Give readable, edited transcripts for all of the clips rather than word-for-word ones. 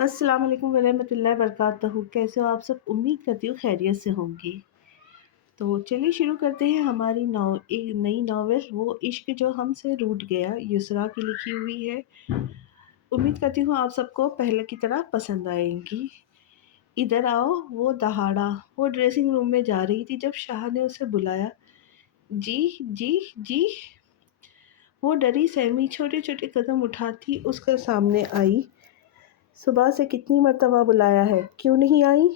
السلام علیکم ورحمۃ اللہ وبرکاتہ، کیسے ہو آپ سب؟ امید کرتی ہوں خیریت سے ہوں گی۔ تو چلیے شروع کرتے ہیں ہماری ایک نئی ناول، وہ عشق جو ہم سے روٹ گیا، یسرا کی لکھی ہوئی ہے۔ امید کرتی ہوں آپ سب کو پہلے کی طرح پسند آئے گی۔ ادھر آؤ، وہ دہاڑا وہ ڈریسنگ روم میں جا رہی تھی جب شاہ نے اسے بلایا۔ جی جی جی، وہ ڈری سہمی چھوٹے چھوٹے قدم اٹھاتی اس کے سامنے آئی۔ صبح سے کتنی مرتبہ بلایا ہے، کیوں نہیں آئی؟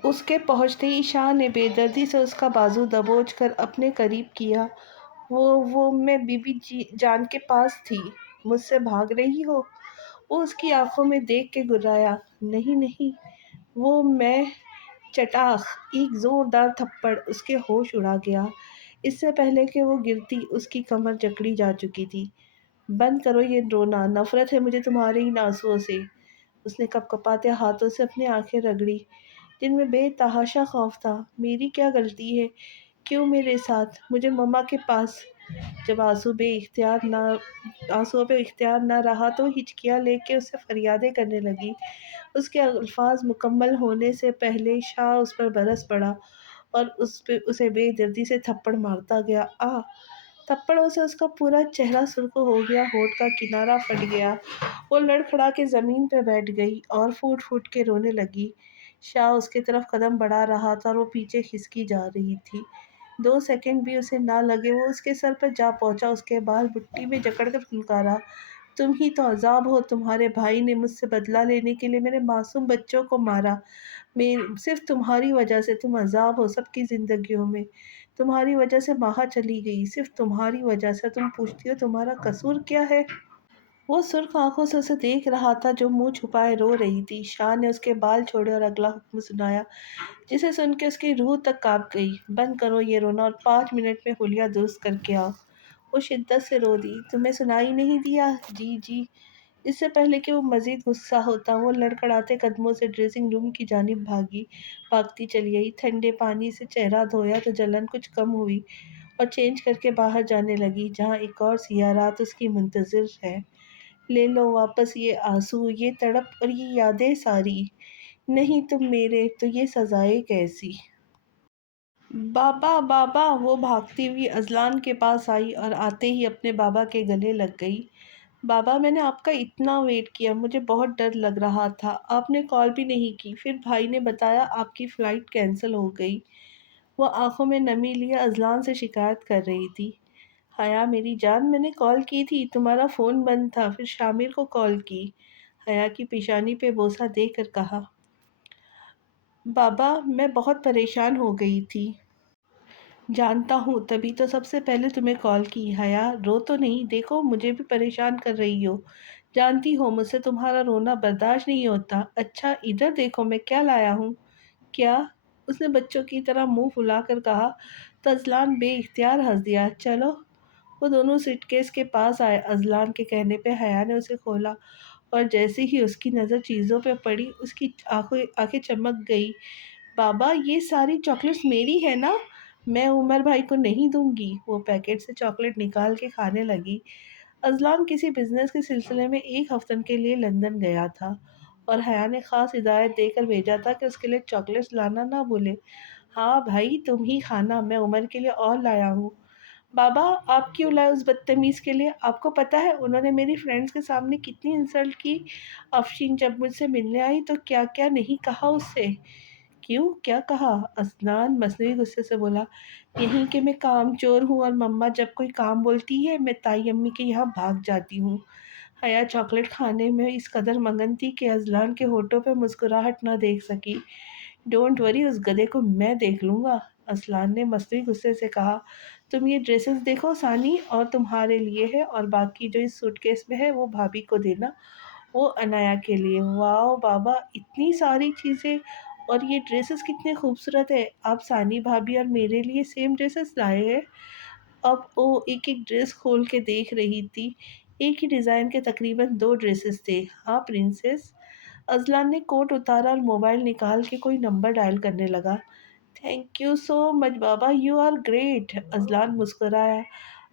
اس کے پہنچتے ہی شاہ نے بے دردی سے اس کا بازو دبوچ کر اپنے قریب کیا۔ وہ میں بی بی جان کے پاس تھی، مجھ سے بھاگ رہی ہو؟ وہ اس کی آنکھوں میں دیکھ کے گرایا۔ نہیں نہیں، وہ میں چٹاخ ایک زوردار تھپڑ اس کے ہوش اڑا گیا۔ اس سے پہلے کہ وہ گرتی اس کی کمر جکڑی جا چکی تھی۔ بند کرو یہ رونا، نفرت ہے مجھے تمہارے ان آنسوؤں سے۔ اس نے کپ کپاتے ہاتھوں سے اپنی آنکھیں رگڑی جن میں بے تحاشا خوف تھا۔ میری کیا غلطی ہے؟ کیوں میرے ساتھ؟ مجھے مما کے پاس۔ جب آنسوؤں پہ اختیار نہ رہا تو ہچکیاں لے کے اسے فریادیں کرنے لگی۔ اس کے الفاظ مکمل ہونے سے پہلے شاہ اس پر برس پڑا اور اسے بے دردی سے تھپڑ مارتا گیا۔ تھپڑوں سے اس کا پورا چہرہ سرخ ہو گیا، ہونٹ کا کنارہ پھٹ گیا۔ وہ لڑکھڑا کے زمین پہ بیٹھ گئی اور پھوٹ پھوٹ کے رونے لگی۔ شاہ اس کی طرف قدم بڑھا رہا تھا اور وہ پیچھے کھسکی جا رہی تھی۔ 2 سیکنڈ بھی اسے نہ لگے وہ اس کے سر پر جا پہنچا، اس کے بال مٹی میں جکڑ کر پھنکارا۔ تم ہی تو عذاب ہو، تمہارے بھائی نے مجھ سے بدلہ لینے کے لیے میرے معصوم بچوں کو مارا۔ صرف تمہاری وجہ سے تم عذاب ہو سب کی زندگیوں میں۔ تمہاری وجہ سے ماہا چلی گئی، صرف تمہاری وجہ سے۔ تم پوچھتی ہو تمہارا قصور کیا ہے؟ وہ سرخ آنکھوں سے اسے دیکھ رہا تھا جو منہ چھپائے رو رہی تھی۔ شاہ نے اس کے بال چھوڑے اور اگلا حکم سنایا جسے سن کے اس کی روح تک کانپ گئی۔ بند کرو یہ رونا اور 5 منٹ میں حلیہ درست کر کے آؤ۔ وہ شدت سے رو دی۔ تمہیں سنائی نہیں دیا؟ جی جی۔ اس سے پہلے کہ وہ مزید غصہ ہوتا، وہ لڑکھڑاتے قدموں سے ڈریسنگ روم کی جانب بھاگتی چلی گئی۔ ٹھنڈے پانی سے چہرہ دھویا تو جلن کچھ کم ہوئی اور چینج کر کے باہر جانے لگی جہاں ایک اور سیاہ رات اس کی منتظر ہے۔ لے لو واپس یہ آنسو، یہ تڑپ اور یہ یادیں ساری۔ نہیں تم میرے تو یہ سزائے کیسی؟ بابا بابا، وہ بھاگتی ہوئی اذلان کے پاس آئی اور آتے ہی اپنے بابا کے گلے لگ گئی۔ بابا، میں نے آپ کا اتنا ویٹ کیا، مجھے بہت ڈر لگ رہا تھا، آپ نے کال بھی نہیں کی۔ پھر بھائی نے بتایا آپ کی فلائٹ کینسل ہو گئی۔ وہ آنکھوں میں نمی لیے اذلان سے شکایت کر رہی تھی۔ حیا میری جان، میں نے کال کی تھی، تمہارا فون بند تھا، پھر شامر کو کال کی۔ حیا کی پیشانی پہ بوسہ دے کر کہا۔ بابا میں بہت پریشان ہو گئی تھی۔ جانتا ہوں، تبھی تو سب سے پہلے تمہیں کال کی۔ حیا رو تو نہیں، دیکھو مجھے بھی پریشان کر رہی ہو، جانتی ہو مجھ سے تمہارا رونا برداشت نہیں ہوتا۔ اچھا ادھر دیکھو میں کیا لایا ہوں۔ کیا؟ اس نے بچوں کی طرح منہ پھلا کر کہا تو اذلان بے اختیار ہنس دیا۔ چلو۔ وہ دونوں سوٹ کیس کے پاس آئے۔ اذلان کے کہنے پہ حیا نے اسے کھولا اور جیسے ہی اس کی نظر چیزوں پہ پڑی اس کی آنکھیں چمک گئی۔ بابا یہ ساری چاکلیٹس میری ہے نا؟ میں عمر بھائی کو نہیں دوں گی۔ وہ پیکٹ سے چاکلیٹ نکال کے کھانے لگی۔ اذلان کسی بزنس کے سلسلے میں 1 ہفتہ کے لیے لندن گیا تھا اور حیا نے خاص ہدایت دے کر بھیجا تھا کہ اس کے لیے چاکلیٹس لانا نہ بھولے۔ ہاں بھائی تم ہی کھانا، میں عمر کے لیے اور لایا ہوں۔ بابا آپ کیوں لائے اس بدتمیز کے لیے؟ آپ کو پتہ ہے انہوں نے میری فرینڈز کے سامنے کتنی انسلٹ کی؟ افشین جب مجھ سے ملنے آئی تو کیا کیا نہیں کہا اس سے۔ کیوں کیا کہا؟ اذلان مصنوعی غصے سے بولا۔ یہی کہ میں کام چور ہوں اور مما جب کوئی کام بولتی ہے میں تائی امی کے یہاں بھاگ جاتی ہوں۔ حیا چاکلیٹ کھانے میں اس قدر مگن تھی کہ اذلان کے ہونٹوں پہ مسکراہٹ نہ دیکھ سکی۔ ڈونٹ وری، اس گدھے کو میں دیکھ لوں گا، اذلان نے مصنوعی غصے سے کہا۔ تم یہ ڈریسز دیکھو ثانی، اور تمہارے لیے ہے اور باقی جو اس سوٹ کیس میں ہے وہ بھابھی کو دینا، وہ انایا کے لیے۔ واو بابا اتنی ساری چیزیں، اور یہ ڈریسز کتنے خوبصورت ہے۔ آپ ثانی بھابھی اور میرے لیے سیم ڈریسز لائے ہیں؟ اب وہ ایک ایک ڈریس کھول کے دیکھ رہی تھی۔ ایک ہی ڈیزائن کے تقریباً 2 ڈریسز تھے۔ ہاں پرنسس۔ اذلان نے کوٹ اتارا اور موبائل نکال کے کوئی نمبر ڈائل کرنے لگا۔ تھینک یو سو مچ بابا، یو آر گریٹ۔ اذلان مسکرایا۔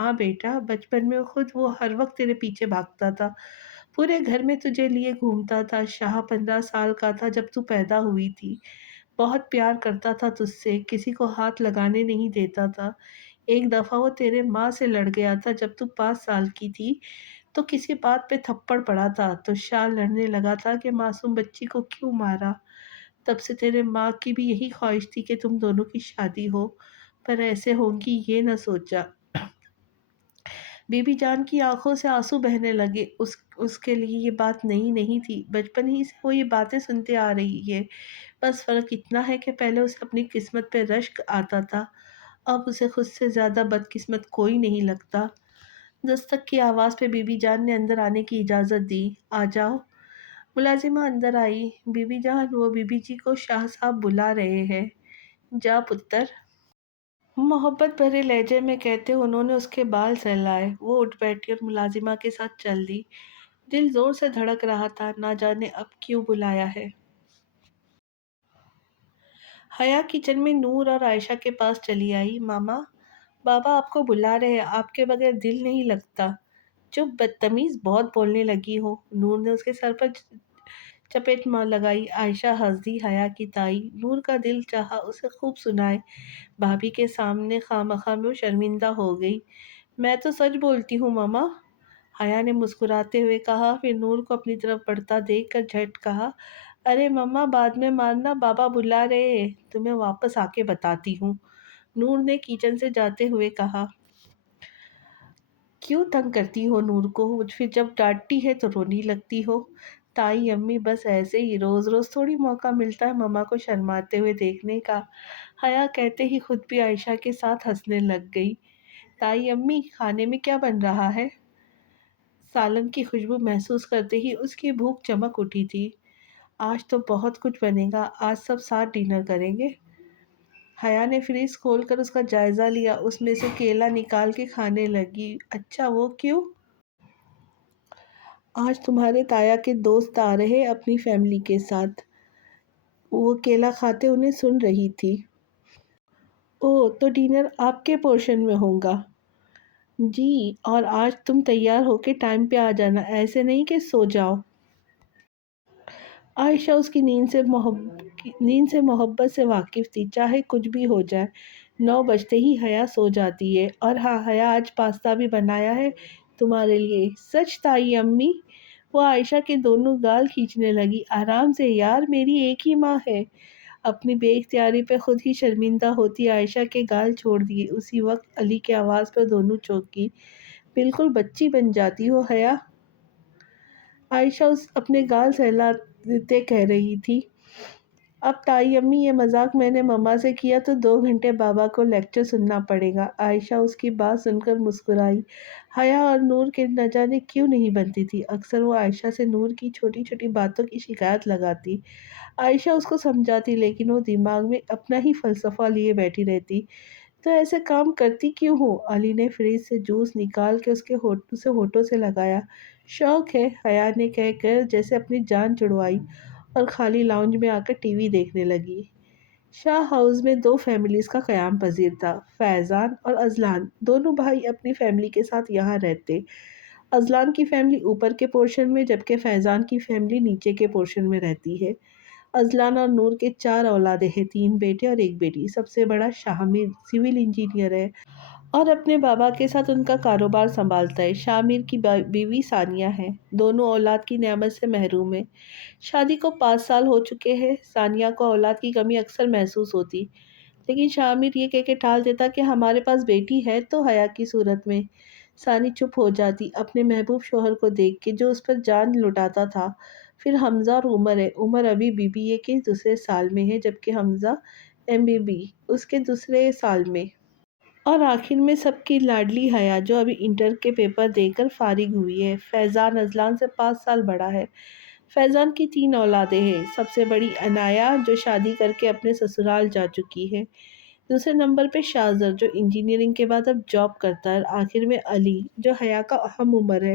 ہاں بیٹا، بچپن میں خود وہ ہر وقت تیرے پیچھے بھاگتا تھا، پورے گھر میں تجھے لیے گھومتا تھا۔ شاہ 15 سال کا تھا جب تو پیدا ہوئی تھی، بہت پیار کرتا تھا تجھ سے، کسی کو ہاتھ لگانے نہیں دیتا تھا۔ ایک دفعہ وہ تیرے ماں سے لڑ گیا تھا جب تو 5 سال کی تھی، تو کسی بات پہ تھپڑ پڑا تھا تو شاہ لڑنے لگا تھا کہ معصوم بچی کو کیوں مارا۔ تب سے تیرے ماں کی بھی یہی خواہش تھی کہ تم دونوں کی شادی ہو، پر ایسے ہوگی یہ نہ سوچا۔ بی بی جان کی آنکھوں سے آنسو بہنے لگے۔ اس کے لیے یہ بات نئی نہیں تھی، بچپن ہی سے وہ یہ باتیں سنتے آ رہی ہے۔ بس فرق اتنا ہے کہ پہلے اسے اپنی قسمت پہ رشک آتا تھا، اب اسے خود سے زیادہ بدقسمت کوئی نہیں لگتا۔ دستک کی آواز پہ بی بی جان نے اندر آنے کی اجازت دی۔ آ جاؤ۔ ملازمہ اندر آئی۔ بی بی جان، وہ بی بی جی کو شاہ صاحب بلا رہے ہیں۔ جا پتر، محبت بھرے لہجے میں کہتے انہوں نے اس کے بال سہلائے۔ وہ اٹھ بیٹھی اور ملازمہ کے ساتھ چل دی۔ دل زور سے دھڑک رہا تھا، نہ جانے اب کیوں بلایا ہے۔ حیا کچن میں نور اور عائشہ کے پاس چلی آئی۔ ماما، بابا آپ کو بلا رہے ہیں، آپ کے بغیر دل نہیں لگتا۔ چپ بدتمیز، بہت بولنے لگی ہو۔ نور نے اس کے سر پر چپیٹ مار لگائی۔ عائشہ ہنس دی۔ حیا کی تائی نور کا دل چاہا اسے خوب سنائے، بھابھی کے سامنے خواہ میں وہ شرمندہ ہو گئی۔ میں تو سچ بولتی ہوں ماما، حیا نے مسکراتے ہوئے کہا، پھر نور کو اپنی طرف بڑھتا دیکھ کر جھٹ کہا، ارے ماما بعد میں مارنا، بابا بلا رہے ہیں، تمہیں واپس آ کے بتاتی ہوں۔ نور نے کچن سے جاتے ہوئے کہا۔ کیوں تنگ کرتی ہو نور کو، پھر جب ڈانٹتی ہے تو رونے لگتی ہو۔ تائی امی بس ایسے ہی، روز روز تھوڑی موقع ملتا ہے ماما کو شرماتے ہوئے دیکھنے کا۔ حیا کہتے ہی خود بھی عائشہ کے ساتھ ہنسنے لگ گئی۔ تائی امی، کھانے میں کیا بن رہا ہے؟ سالن کی خوشبو محسوس کرتے ہی اس کی بھوک چمک اٹھی تھی۔ آج تو بہت کچھ بنے گا، آج سب ساتھ ڈنر کریں گے۔ حیا نے فریج کھول کر اس کا جائزہ لیا، اس میں سے کیلا نکال کے کھانے لگی۔ اچھا، وہ کیوں؟ آج تمہارے تایا کے دوست آ رہے اپنی فیملی کے ساتھ، وہ کیلا کھاتے انہیں سن رہی تھی۔ اوہ، تو ڈنر آپ کے پورشن میں ہوگا؟ جی، اور آج تم تیار ہو کے ٹائم پہ آ جانا، ایسے نہیں کہ سو جاؤ۔ عائشہ اس کی نیند سے محبت سے واقف تھی، چاہے کچھ بھی ہو جائے 9 بجتے ہی حیا سو جاتی ہے۔ اور ہاں حیا، آج پاستا بھی بنایا ہے تمہارے لیے۔ سچ تائی امی؟ وہ عائشہ کے دونوں گال کھینچنے لگی۔ آرام سے یار، میری ایک ہی ماں ہے۔ اپنی بے اختیاری پہ خود ہی شرمندہ ہوتی عائشہ کے گال چھوڑ دیے۔ اسی وقت علی کی آواز پہ دونوں چونکی۔ بالکل بچی بن جاتی ہو حیا، عائشہ اپنے گال سہلاتے کہہ رہی تھی۔ اب تائی امی، یہ مذاق میں نے مما سے کیا تو 2 گھنٹے بابا کو لیکچر سننا پڑے گا۔ عائشہ اس کی بات سن کر مسکرائی۔ حیا اور نور کے نہ جانے کیوں نہیں بنتی تھی، اکثر وہ عائشہ سے نور کی چھوٹی چھوٹی باتوں کی شکایت لگاتی۔ عائشہ اس کو سمجھاتی لیکن وہ دماغ میں اپنا ہی فلسفہ لیے بیٹھی رہتی۔ تو ایسے کام کرتی کیوں ہو؟ علی نے فریج سے جوس نکال کے اسے ہونٹوں سے لگایا۔ شوق ہے، حیا نے کہہ کر جیسے اپنی جان چھڑوائی اور خالی لاؤنج میں آ کر ٹی وی دیکھنے لگی۔ شاہ ہاؤس میں 2 فیملیز کا قیام پذیر تھا، فیضان اور اذلان۔ دونوں بھائی اپنی فیملی کے ساتھ یہاں رہتے۔ اذلان کی فیملی اوپر کے پورشن میں جبکہ فیضان کی فیملی نیچے کے پورشن میں رہتی ہے۔ اذلان اور نور کے 4 اولادیں ہیں، 3 بیٹے اور 1 بیٹی۔ سب سے بڑا شاہمیر سول انجینئر ہے اور اپنے بابا کے ساتھ ان کا کاروبار سنبھالتا ہے۔ شاہمیر کی بیوی ثانیہ ہے، دونوں اولاد کی نعمت سے محروم ہے۔ شادی کو 5 سال ہو چکے ہیں۔ ثانیہ کو اولاد کی کمی اکثر محسوس ہوتی، لیکن شاہمیر یہ کہہ کے ٹال دیتا کہ ہمارے پاس بیٹی ہے تو حیا کی صورت میں۔ ثانی چپ ہو جاتی اپنے محبوب شوہر کو دیکھ کے جو اس پر جان لٹاتا تھا۔ پھر حمزہ اور عمر ہے۔ عمر ابھی BBA کے دوسرے سال میں ہے جبکہ حمزہ MBB اس کے دوسرے سال میں۔ اور آخر میں سب کی لاڈلی حیا جو ابھی انٹر کے پیپر دے کر فارغ ہوئی ہے۔ فیضان اذلان سے 5 سال بڑا ہے۔ فیضان کی 3 اولادیں ہیں، سب سے بڑی عنایا جو شادی کر کے اپنے سسرال جا چکی ہے، دوسرے نمبر پہ شاذر جو انجینئرنگ کے بعد اب جاب کرتا ہے، اور آخر میں علی جو حیا کا ہم عمر ہے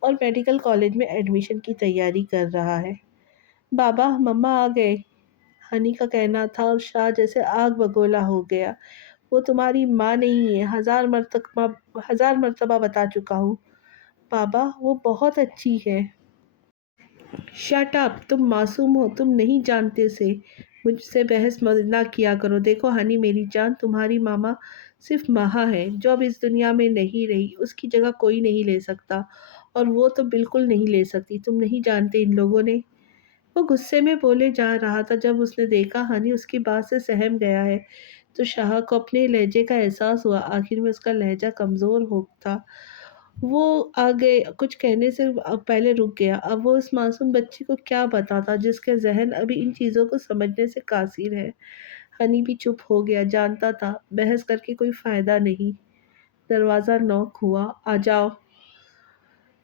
اور میڈیکل کالج میں ایڈمیشن کی تیاری کر رہا ہے۔ بابا، مما آ گئے، ہنی کا کہنا تھا اور شاہ جیسے آگ بگولا ہو گیا۔ وہ تمہاری ماں نہیں ہے، 1000 مرتبہ بتا چکا ہوں۔ بابا وہ بہت اچھی ہے۔ شٹ اپ، تم معصوم ہو، تم نہیں جانتے سے مجھ سے بحث نہ کیا کرو۔ دیکھو ہنی میری جان، تمہاری ماما صرف مہا ہے جو اب اس دنیا میں نہیں رہی، اس کی جگہ کوئی نہیں لے سکتا، اور وہ تو بالکل نہیں لے سکتی۔ تم نہیں جانتے ان لوگوں نے۔ وہ غصے میں بولے جا رہا تھا جب اس نے دیکھا ہنی اس کی بات سے سہم گیا ہے تو شاہ کو اپنے لہجے کا احساس ہوا۔ آخر میں اس کا لہجہ کمزور ہو تھا۔ وہ آگے کچھ کہنے سے پہلے رک گیا۔ اب وہ اس معصوم بچی کو کیا بتاتا جس کے ذہن ابھی ان چیزوں کو سمجھنے سے قاصر ہے۔ ہنی بھی چپ ہو گیا، جانتا تھا بحث کر کے کوئی فائدہ نہیں۔ دروازہ نوک ہوا۔ آ جاؤ۔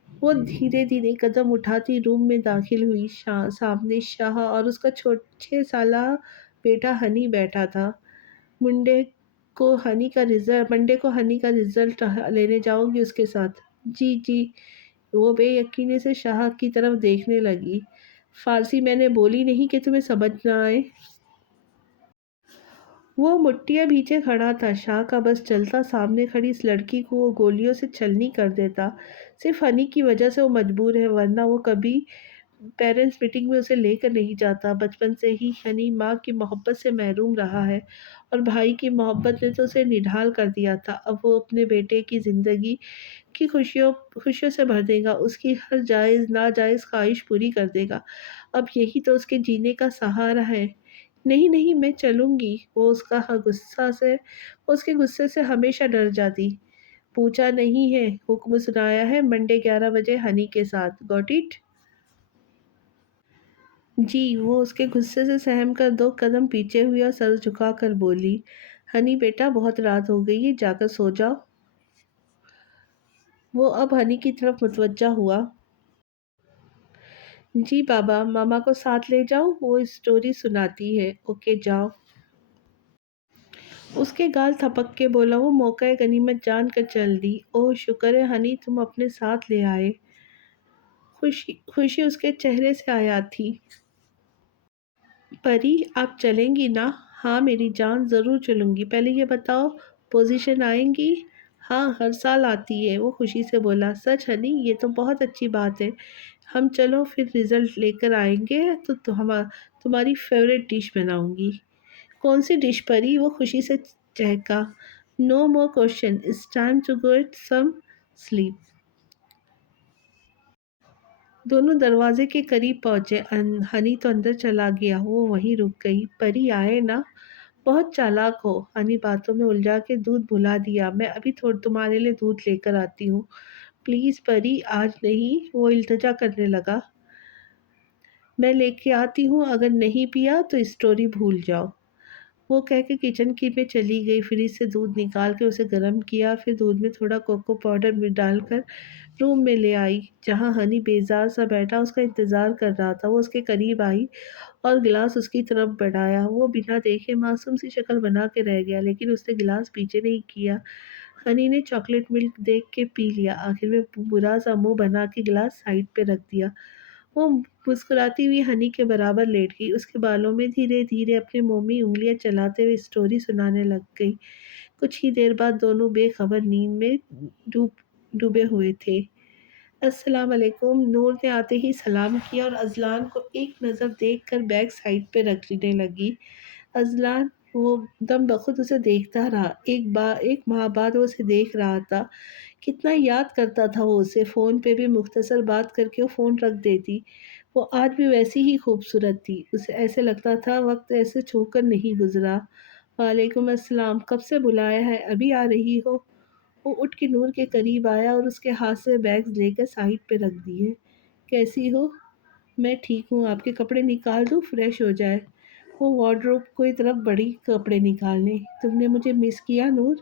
وہ دھیرے دھیرے قدم اٹھاتی روم میں داخل ہوئی۔ سامنے شاہ اور اس کا 6 سالہ بیٹا ہنی بیٹھا تھا۔ منڈے منڈے کو ہنی کا رزلٹ لینے جاؤں گی اس کے ساتھ؟ جی جی۔ وہ بے یقینی سے شاہ کی طرف دیکھنے لگی۔ فارسی میں نے بولی نہیں کہ تمہیں سمجھ نہ آئے؟ وہ مٹیاں بھیجے کھڑا تھا۔ شاہ کا بس چلتا سامنے کھڑی اس لڑکی کو وہ گولیوں سے چھلنی کر دیتا۔ صرف ہنی کی وجہ سے وہ مجبور ہے، ورنہ وہ کبھی پیرنٹس میٹنگ میں اسے لے کر نہیں جاتا۔ بچپن سے ہی ہنی ماں کی محبت سے محروم رہا ہے، اور بھائی کی محبت نے تو اسے نڈھال کر دیا تھا۔ اب وہ اپنے بیٹے کی زندگی کی خوشیوں سے بھر دے گا، اس کی ہر جائز ناجائز خواہش پوری کر دے گا۔ اب یہی تو اس کے جینے کا سہارا ہے۔ نہیں نہیں، میں چلوں گی۔ وہ اس کے غصے سے ہمیشہ ڈر جاتی۔ پوچھا نہیں ہے، حکم سنایا ہے، منڈے 11 بجے ہنی کے ساتھ۔ Got it? جی۔ وہ اس کے غصے سے سہم کر 2 قدم پیچھے ہوئی اور سر جھکا کر بولی، ہنی بیٹا بہت رات ہو گئی ہے، جا کر سو جاؤ۔ وہ اب ہنی کی طرف متوجہ ہوا۔ جی بابا، ماما کو ساتھ لے جاؤ، وہ اسٹوری سناتی ہے۔ اوکے جاؤ۔ اس کے گال تھپک کے بولا۔ وہ موقع غنیمت جان کر چل دی۔ اوہ شکر ہے ہنی تم اپنے ساتھ لے آئے۔ خوشی اس کے چہرے سے آیا تھی۔ پری آپ چلیں گی نا؟ ہاں میری جان، ضرور چلوں گی۔ پہلے یہ بتاؤ پوزیشن آئیں گی؟ ہاں ہر سال آتی ہے، وہ خوشی سے بولا۔ سچ ہنی؟ یہ تو بہت اچھی بات ہے۔ ہم چلو پھر رزلٹ لے کر آئیں گے تو تمہاری فیوریٹ ڈش بناؤں گی۔ کون سی ڈش پری؟ وہ خوشی سے چہکا۔ No more question, it's time to get some sleep. دونوں دروازے کے قریب پہنچے۔ ہنی تو اندر چلا گیا، وہ وہیں رک گئی۔ پری آئے نا؟ بہت چالاک ہو۔ ہنی باتوں میں الجھا کے دودھ بھلا دیا۔ میں ابھی تمہارے لیے دودھ لے کر آتی ہوں۔ پلیز پری آج نہیں، وہ التجا کرنے لگا۔ میں لے کے آتی ہوں، اگر نہیں پیا تو اسٹوری بھول جاؤ۔ وہ کہہ کے کچن کی میں چلی گئی۔ فریج سے دودھ نکال کے اسے گرم کیا، پھر دودھ میں تھوڑا کوکو پاؤڈر ڈال کر روم میں لے آئی جہاں ہنی بیزار سا بیٹھا اس کا انتظار کر رہا تھا۔ وہ اس کے قریب آئی اور گلاس اس کی طرف بڑھایا۔ وہ بنا دیکھے معصوم سی شکل بنا کے رہ گیا، لیکن اس نے گلاس پیچھے نہیں کیا۔ ہنی نے چاکلیٹ ملک دیکھ کے پی لیا، آخر میں برا سا منہ بنا کے گلاس سائڈ پہ رکھ دیا۔ وہ مسکراتی ہوئی ہنی کے برابر لیٹ گئی، اس کے بالوں میں دھیرے دھیرے اپنے منہ میں انگلیاں چلاتے ہوئے اسٹوری سنانے لگ گئی۔ کچھ ہی دیر بعد دونوں بے خبر نیند میں ڈوبے ہوئے تھے۔ السلام علیکم۔ نور نے آتے ہی سلام کیا اور اذلان کو ایک نظر دیکھ کر بیگ سائڈ پہ رکھنے لگی۔ اذلان وہ دم بخود اسے دیکھتا رہا۔ ایک ماہ بعد وہ اسے دیکھ رہا تھا۔ کتنا یاد کرتا تھا وہ اسے۔ فون پہ بھی مختصر بات کر کے وہ فون رکھ دیتی۔ وہ آج بھی ویسی ہی خوبصورت تھی، اسے ایسے لگتا تھا وقت ایسے چھو کر نہیں گزرا۔ وعلیکم السلام۔ کب سے بلایا ہے، ابھی آ رہی ہو؟ وہ اٹھ کے نور کے قریب آیا اور اس کے ہاتھ سے بیگز لے کر سائڈ پہ رکھ دیے۔ کیسی ہو؟ میں ٹھیک ہوں، آپ کے کپڑے نکال دوں فریش ہو جائے؟ وہ وارڈروب کی طرف بڑھی کپڑے نکالنے۔ تم نے مجھے مس کیا نور؟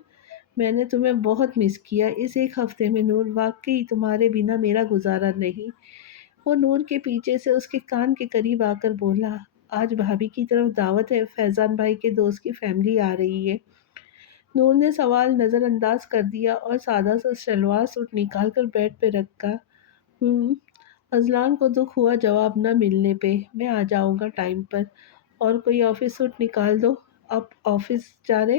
میں نے تمہیں بہت مس کیا اس ایک ہفتے میں نور، واقعی تمہارے بنا میرا گزارا نہیں۔ وہ نور کے پیچھے سے اس کے کان کے قریب آ کر بولا۔ آج بھابھی کی طرف دعوت ہے، فیضان بھائی کے دوست کی فیملی آ رہی ہے۔ نور نے سوال نظر انداز کر دیا اور سادہ سا شلوار سوٹ نکال کر بیڈ پہ رکھا۔ اذلان کو دکھ ہوا جواب نہ ملنے پہ۔ میں آ جاؤں گا ٹائم پر۔ اور کوئی آفس سوٹ نکال دو، اب آفس جا رہے؟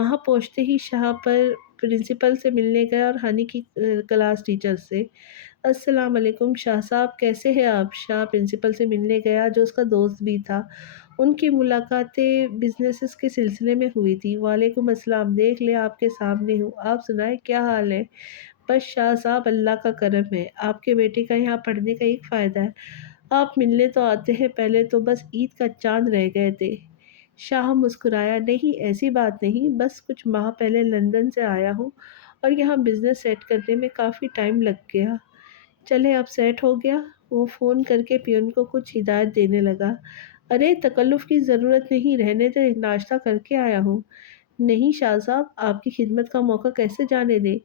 وہاں پہنچتے ہی شاہ پر پرنسپل سے ملنے گیا اور ہنی کی کلاس ٹیچر سے۔ السلام علیکم شاہ صاحب، کیسے ہیں آپ؟ شاہ پرنسپل سے ملنے گیا جو اس کا دوست بھی تھا۔ ان کی ملاقاتیں بزنسز کے سلسلے میں ہوئی تھی۔ وعلیکم السلام، دیکھ لیں آپ کے سامنے ہوں، آپ سنائیں کیا حال ہے؟ بس شاہ صاحب اللہ کا کرم ہے، آپ کے بیٹے کا یہاں پڑھنے کا ایک فائدہ ہے، آپ ملنے تو آتے ہیں، پہلے تو بس عید کا چاند رہ گئے تھے۔ شاہ مسکرایا، نہیں ایسی بات نہیں، بس کچھ ماہ پہلے لندن سے آیا ہوں اور یہاں بزنس سیٹ کرنے میں کافی ٹائم لگ گیا۔ چلے اب سیٹ ہو گیا؟ وہ فون کر کے پیون کو کچھ ہدایت دینے لگا۔ ارے تکلف کی ضرورت نہیں، رہنے دے، ناشتہ کر کے آیا ہوں۔ نہیں شاہ صاحب، آپ کی خدمت کا موقع کیسے جانے دیں،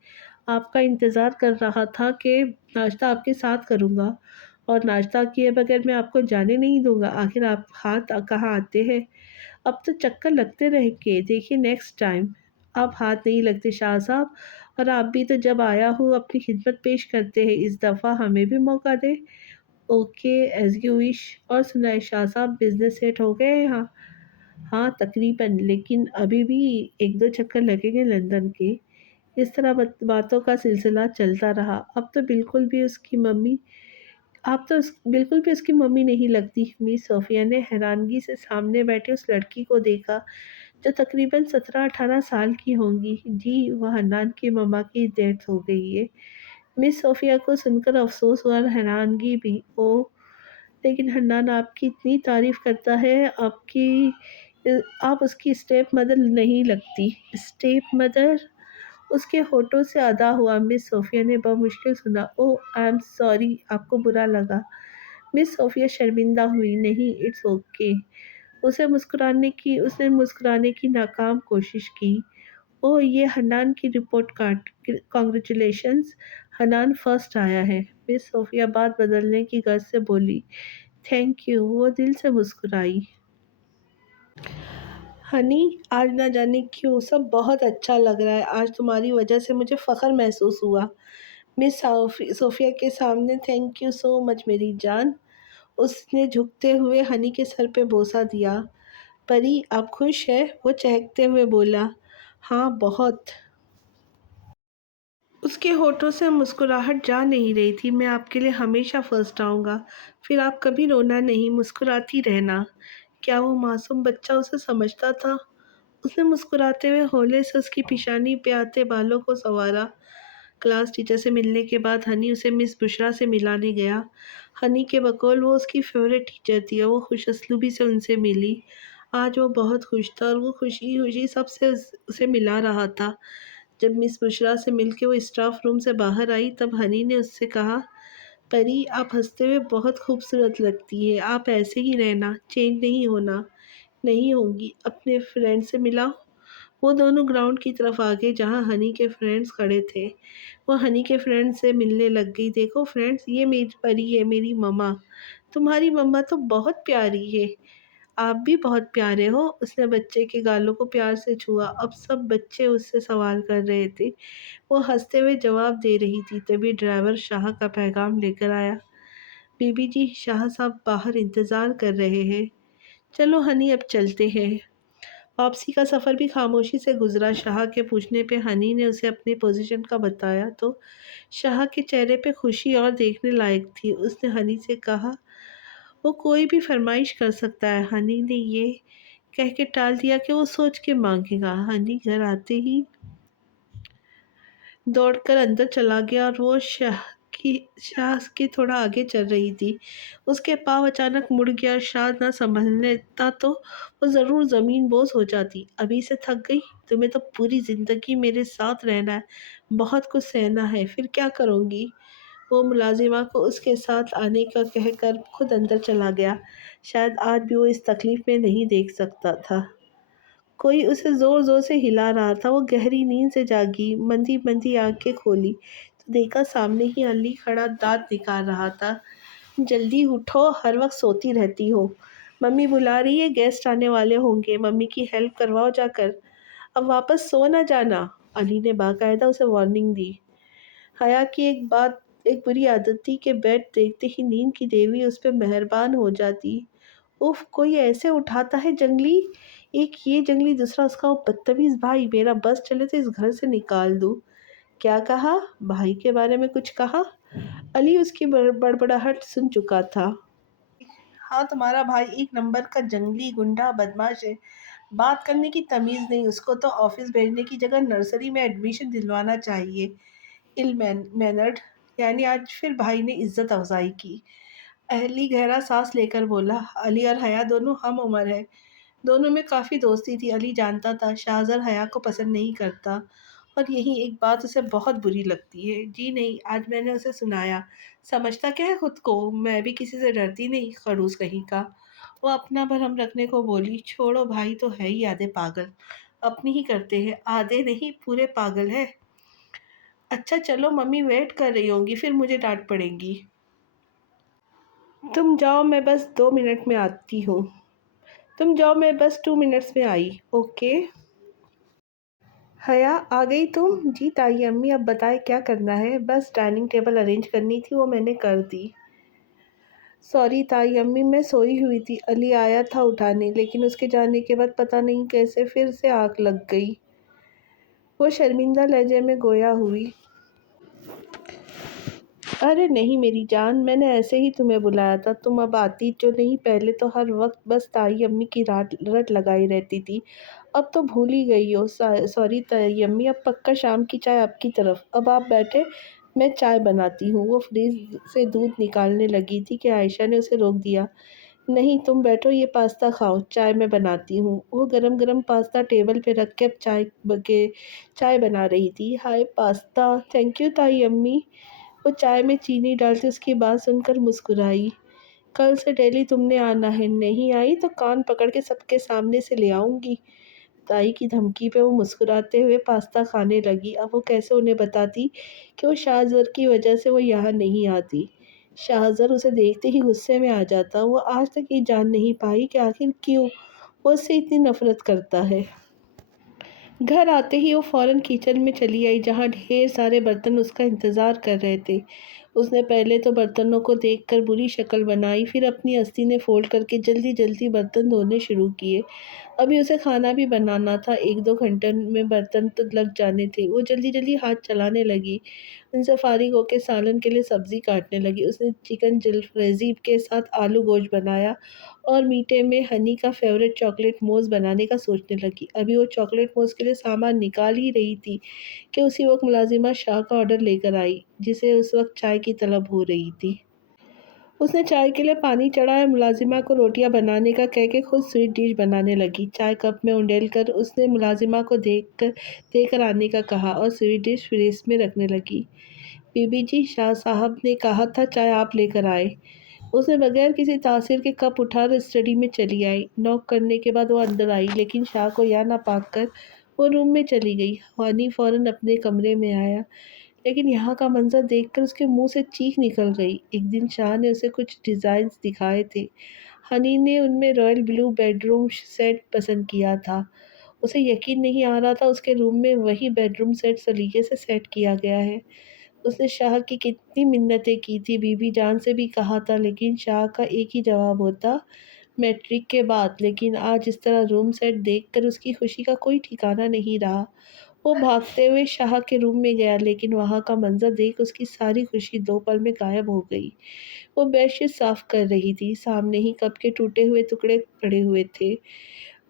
آپ کا انتظار کر رہا تھا کہ ناشتہ آپ کے ساتھ کروں گا، اور ناشتہ کیے بغیر میں آپ کو جانے نہیں دوں گا، آخر آپ ہاتھ کہاں آتے ہیں، اب تو چکر لگتے رہ کے دیکھیے نیکسٹ ٹائم۔ اب ہاتھ نہیں لگتے شاہ صاحب، اور آپ بھی تو جب آیا ہوں اپنی خدمت پیش کرتے ہیں، اس دفعہ ہمیں بھی موقع دے۔ Okay as you wish. اور سنائے شاہ صاحب، بزنس سیٹ ہو گئے یہاں؟ ہاں تقریباً، لیکن ابھی بھی ایک دو چکر لگیں گے لندن کے۔ اس طرح باتوں کا سلسلہ چلتا رہا۔ اب تو بالکل بھی اس کی ممی نہیں لگتی۔ مس صوفیہ نے حیرانگی سے سامنے بیٹھے اس لڑکی کو دیکھا جو تقریباً 17-18 سال کی ہوں گی۔ جی، وہ حنان کی مما کی ڈیتھ ہو گئی ہے۔ مس صوفیہ کو سن کر افسوس اور حیرانگی بھی۔ اوہ، لیکن حنان آپ کی اتنی تعریف کرتا ہے، آپ اس کی اسٹیپ مدر نہیں لگتی۔ Step mother? اس کے ہونٹوں سے ادا ہوا۔ مس صوفیہ نے بمشکل سنا۔ اوہ آئی ایم سوری، آپ کو برا لگا؟ مس صوفیہ شرمندہ ہوئی۔ نہیں، اٹس اوکے۔ اس نے مسکرانے کی ناکام کوشش کی۔ اوہ، یہ حنان کی report card, congratulations, Hanan first آیا ہے۔ مس صوفیہ بات بدلنے کی غرض سے بولی۔ تھینک یو، وہ دل سے مسکرائی۔ ہنی، آج نہ جانے کیوں سب بہت اچھا لگ رہا ہے، آج تمہاری وجہ سے مجھے فخر محسوس ہوا۔ مس صوفیہ کے سامنے تھینک یو سو مچ میری جان۔ اس نے جھکتے ہوئے ہنی کے سر پہ بوسہ دیا۔ پری، آپ خوش ہیں؟ وہ چہکتے ہوئے بولا۔ ہاں بہت۔ اس کے ہونٹوں سے مسکراہٹ جا نہیں رہی تھی۔ میں آپ کے لیے ہمیشہ فرسٹ آؤں گا، پھر آپ کبھی رونا نہیں، مسکراتی رہنا۔ کیا وہ معصوم بچہ اسے سمجھتا تھا؟ اس نے مسکراتے ہوئے ہولے سے اس کی پیشانی پہ آتے بالوں کو سنوارا۔ کلاس ٹیچر سے ملنے کے بعد ہنی اسے مس بشرا سے ملانے گیا۔ ہنی کے بقول وہ اس کی فیورٹ ٹیچر تھی اور وہ خوش اسلوبی سے ان سے ملی۔ آج وہ بہت خوش تھا اور وہ خوشی خوشی سب سے اسے ملا رہا تھا۔ جب مس بشرا سے مل کے وہ اسٹاف روم سے باہر آئی تب ہنی نے اس سے کہا، پری آپ ہنستے ہوئے بہت خوبصورت لگتی ہے، آپ ایسے ہی رہنا، چینج نہیں ہونا۔ نہیں ہوں گی، اپنے فرینڈ سے ملا؟ وہ دونوں گراؤنڈ کی طرف آگے جہاں ہنی کے فرینڈز کھڑے تھے۔ وہ ہنی کے فرینڈ سے ملنے لگ گئی۔ دیکھو فرینڈز، یہ میری پری ہے، میری مما۔ تمہاری مما تو بہت پیاری ہے، آپ بھی بہت پیارے ہو۔ اس نے بچے کے گالوں کو پیار سے چھوا۔ اب سب بچے اس سے سوال کر رہے تھے، وہ ہنستے ہوئے جواب دے رہی تھی۔ تبھی ڈرائیور شاہ کا پیغام لے کر آیا۔ بی بی جی، شاہ صاحب باہر انتظار کر رہے ہیں۔ چلو ہنی، اب چلتے ہیں۔ واپسی کا سفر بھی خاموشی سے گزرا۔ شاہ کے پوچھنے پہ ہنی نے اسے اپنی پوزیشن کا بتایا تو شاہ کے چہرے پہ خوشی اور دیکھنے لائق تھی۔ اس نے ہنی سے کہا، وہ کوئی بھی فرمائش کر سکتا ہے۔ ہنی نے یہ کہہ کے ٹال دیا کہ وہ سوچ کے مانگے گا۔ ہنی گھر آتے ہی دوڑ کر اندر چلا گیا اور وہ شاہ کے تھوڑا آگے چل رہی تھی۔ اس کے پاؤں اچانک مڑ گیا۔ شاہ نہ سنبھلتا تو وہ ضرور زمین بوس ہو جاتی۔ ابھی سے تھک گئی؟ تمہیں تو پوری زندگی میرے ساتھ رہنا ہے، بہت کچھ سہنا ہے، پھر کیا کروں گی؟ وہ ملازمہ کو اس کے ساتھ آنے کا کہہ کر خود اندر چلا گیا۔ شاید آج بھی وہ اس تکلیف میں نہیں دیکھ سکتا تھا۔ کوئی اسے زور زور سے ہلا رہا تھا۔ وہ گہری نیند سے جاگی، مندی مندی آنکھیں کھولی تو دیکھا سامنے ہی علی کھڑا دانت نکال رہا تھا۔ جلدی اٹھو، ہر وقت سوتی رہتی ہو، ممی بلا رہی ہے، گیسٹ آنے والے ہوں گے، ممی کی ہیلپ کرواؤ جا کر، اب واپس سو نہ جانا۔ علی نے باقاعدہ اسے وارننگ دی۔ حیا کی ایک بری عادت تھی کہ بیڈ دیکھتے ہی نیند کی دیوی اس پہ مہربان ہو جاتی۔ اف، کوئی ایسے اٹھاتا ہے جنگلی، ایک یہ جنگلی، دوسرا اس کا وہ بدتمیز بھائی، میرا بس چلے تو اس گھر سے نکال دوں۔ کیا کہا؟ بھائی کے بارے میں کچھ کہا؟ علی اس کی بڑبڑاہٹ سن چکا تھا۔ ہاں، تمہارا بھائی ایک نمبر کا جنگلی گنڈا بدماش ہے، بات کرنے کی تمیز نہیں، اس کو تو آفس بھیجنے کی جگہ نرسری میں ایڈمیشن دلوانا چاہیے۔ ال مینرڈ۔ یعنی آج پھر بھائی نے عزت افزائی کی۔ علی گہرا سانس لے کر بولا، علی اور حیا دونوں ہم عمر ہے، دونوں میں کافی دوستی تھی۔ علی جانتا تھا شاہزر حیا کو پسند نہیں کرتا، اور یہی ایک بات اسے بہت بری لگتی ہے۔ جی نہیں، آج میں نے اسے سنایا۔ سمجھتا کیا ہے خود کو؟ میں بھی کسی سے ڈرتی نہیں، خڑوس کہیں کا۔ وہ اپنا بھرم رکھنے کو بولی، چھوڑو، بھائی تو ہے ہی آدھے پاگل، اپنی ہی کرتے ہیں، آدھے نہیں پورے پاگل ہے۔ اچھا چلو، ممی ویٹ کر رہی ہوں گی، پھر مجھے ڈانٹ پڑے گی۔ تم جاؤ، میں بس 2 منٹ میں آتی ہوں۔ تم جاؤ، میں بس 2 منٹس میں آئی۔ اوکے۔ حیا آ گئی تم؟ جی تائی امی، اب بتائیں کیا کرنا ہے؟ بس ڈائننگ ٹیبل ارینج کرنی تھی، وہ میں نے کر دی۔ سوری تائی امی، میں سوئی ہوئی تھی، علی آیا تھا اٹھانے، لیکن اس کے جانے کے بعد پتہ نہیں کیسے پھر سے آنکھ لگ گئی۔ وہ شرمندہ لہجے میں گویا ہوئی۔ ارے نہیں میری جان، میں نے ایسے ہی تمہیں بلایا تھا، تم اب آتی جو نہیں، پہلے تو ہر وقت بس تائی امی کی رٹ لگائی رہتی تھی، اب تو بھول ہی گئی ہو۔ سوری تائی امی، اب پکا شام کی چائے آپ کی طرف۔ اب آپ بیٹھے، میں چائے بناتی ہوں۔ وہ فریج سے دودھ نکالنے لگی تھی کہ عائشہ نے اسے روک دیا۔ نہیں تم بیٹھو، یہ پاستا کھاؤ، چائے میں بناتی ہوں۔ وہ گرم گرم پاستا ٹیبل پہ رکھ کے چائے بنا رہی تھی۔ ہائے پاستا، تھینک یو تائی امی۔ وہ چائے میں چینی ڈالتے اس کی بات سن کر مسکرائی۔ کل سے ڈیلی تم نے آنا ہے، نہیں آئی تو کان پکڑ کے سب کے سامنے سے لے آؤں گی۔ تائی کی دھمکی پہ وہ مسکراتے ہوئے پاستا کھانے لگی۔ اب وہ کیسے انہیں بتاتی کہ وہ شاہزر کی وجہ سے وہ یہاں نہیں آتی؟ شاہزر اسے دیکھتے ہی غصے میں آ جاتا۔ وہ آج تک یہ جان نہیں پائی کہ آخر کیوں وہ اس سے اتنی نفرت کرتا ہے۔ گھر آتے ہی وہ فوراً کچن میں چلی آئی، جہاں ڈھیر سارے برتن اس کا انتظار کر رہے تھے۔ اس نے پہلے تو برتنوں کو دیکھ کر بری شکل بنائی، پھر اپنی آستینیں فولڈ کر کے جلدی جلدی برتن دھونے شروع کیے۔ ابھی اسے کھانا بھی بنانا تھا، 1-2 گھنٹے میں برتن تو لگ جانے تھے۔ وہ جلدی جلدی ہاتھ چلانے لگی، ان سے فارغ ہو کے سالن کے لیے سبزی کاٹنے لگی۔ اس نے چکن جلفریزی کے ساتھ آلو گوشت بنایا اور میٹھے میں ہنی کا فیورٹ چاکلیٹ موز بنانے کا سوچنے لگی۔ ابھی وہ چاکلیٹ موز کے لیے سامان نکال ہی رہی تھی کہ اسی وقت ملازمہ شاہ کا آرڈر لے کر آئی، جسے اس وقت چائے کی طلب ہو رہی تھی۔ اس نے چائے کے لیے پانی چڑھایا، ملازمہ کو روٹیاں بنانے کا کہہ کے خود سویٹ ڈش بنانے لگی۔ چائے کپ میں انڈیل کر اس نے ملازمہ کو دے کر آنے کا کہا اور سویٹ ڈش فریز میں رکھنے لگی۔ بی بی جی، شاہ صاحب نے کہا تھا چائے آپ لے کر آئے۔ اس نے بغیر کسی تاثر کے کپ اٹھا کر اسٹڈی میں چلی آئی۔ نوک کرنے کے بعد وہ اندر آئی، لیکن شاہ کو یہاں نہ پا کر وہ روم میں چلی گئی۔ ہنی فوراً اپنے کمرے میں آیا، لیکن یہاں کا منظر دیکھ کر اس کے منہ سے چیخ نکل گئی۔ ایک دن شاہ نے اسے کچھ ڈیزائنز دکھائے تھے، ہنی نے ان میں رائل بلو بیڈ روم سیٹ پسند کیا تھا۔ اسے یقین نہیں آ رہا تھا اس کے روم میں وہی بیڈ روم سیٹ سلیقے سے سیٹ کیا گیا ہے۔ اس نے شاہ کی کتنی منتیں کی تھی، بی بی جان سے بھی کہا تھا، لیکن شاہ کا ایک ہی جواب ہوتا، میٹرک کے بعد۔ لیکن آج اس طرح روم سیٹ دیکھ کر اس کی خوشی کا کوئی ٹھکانہ نہیں رہا۔ وہ بھاگتے ہوئے شاہ کے روم میں گیا، لیکن وہاں کا منظر دیکھ اس کی ساری خوشی 2 پل میں غائب ہو گئی۔ وہ بیڈ شیٹ صاف کر رہی تھی، سامنے ہی کپ کے ٹوٹے ہوئے ٹکڑے پڑے ہوئے تھے۔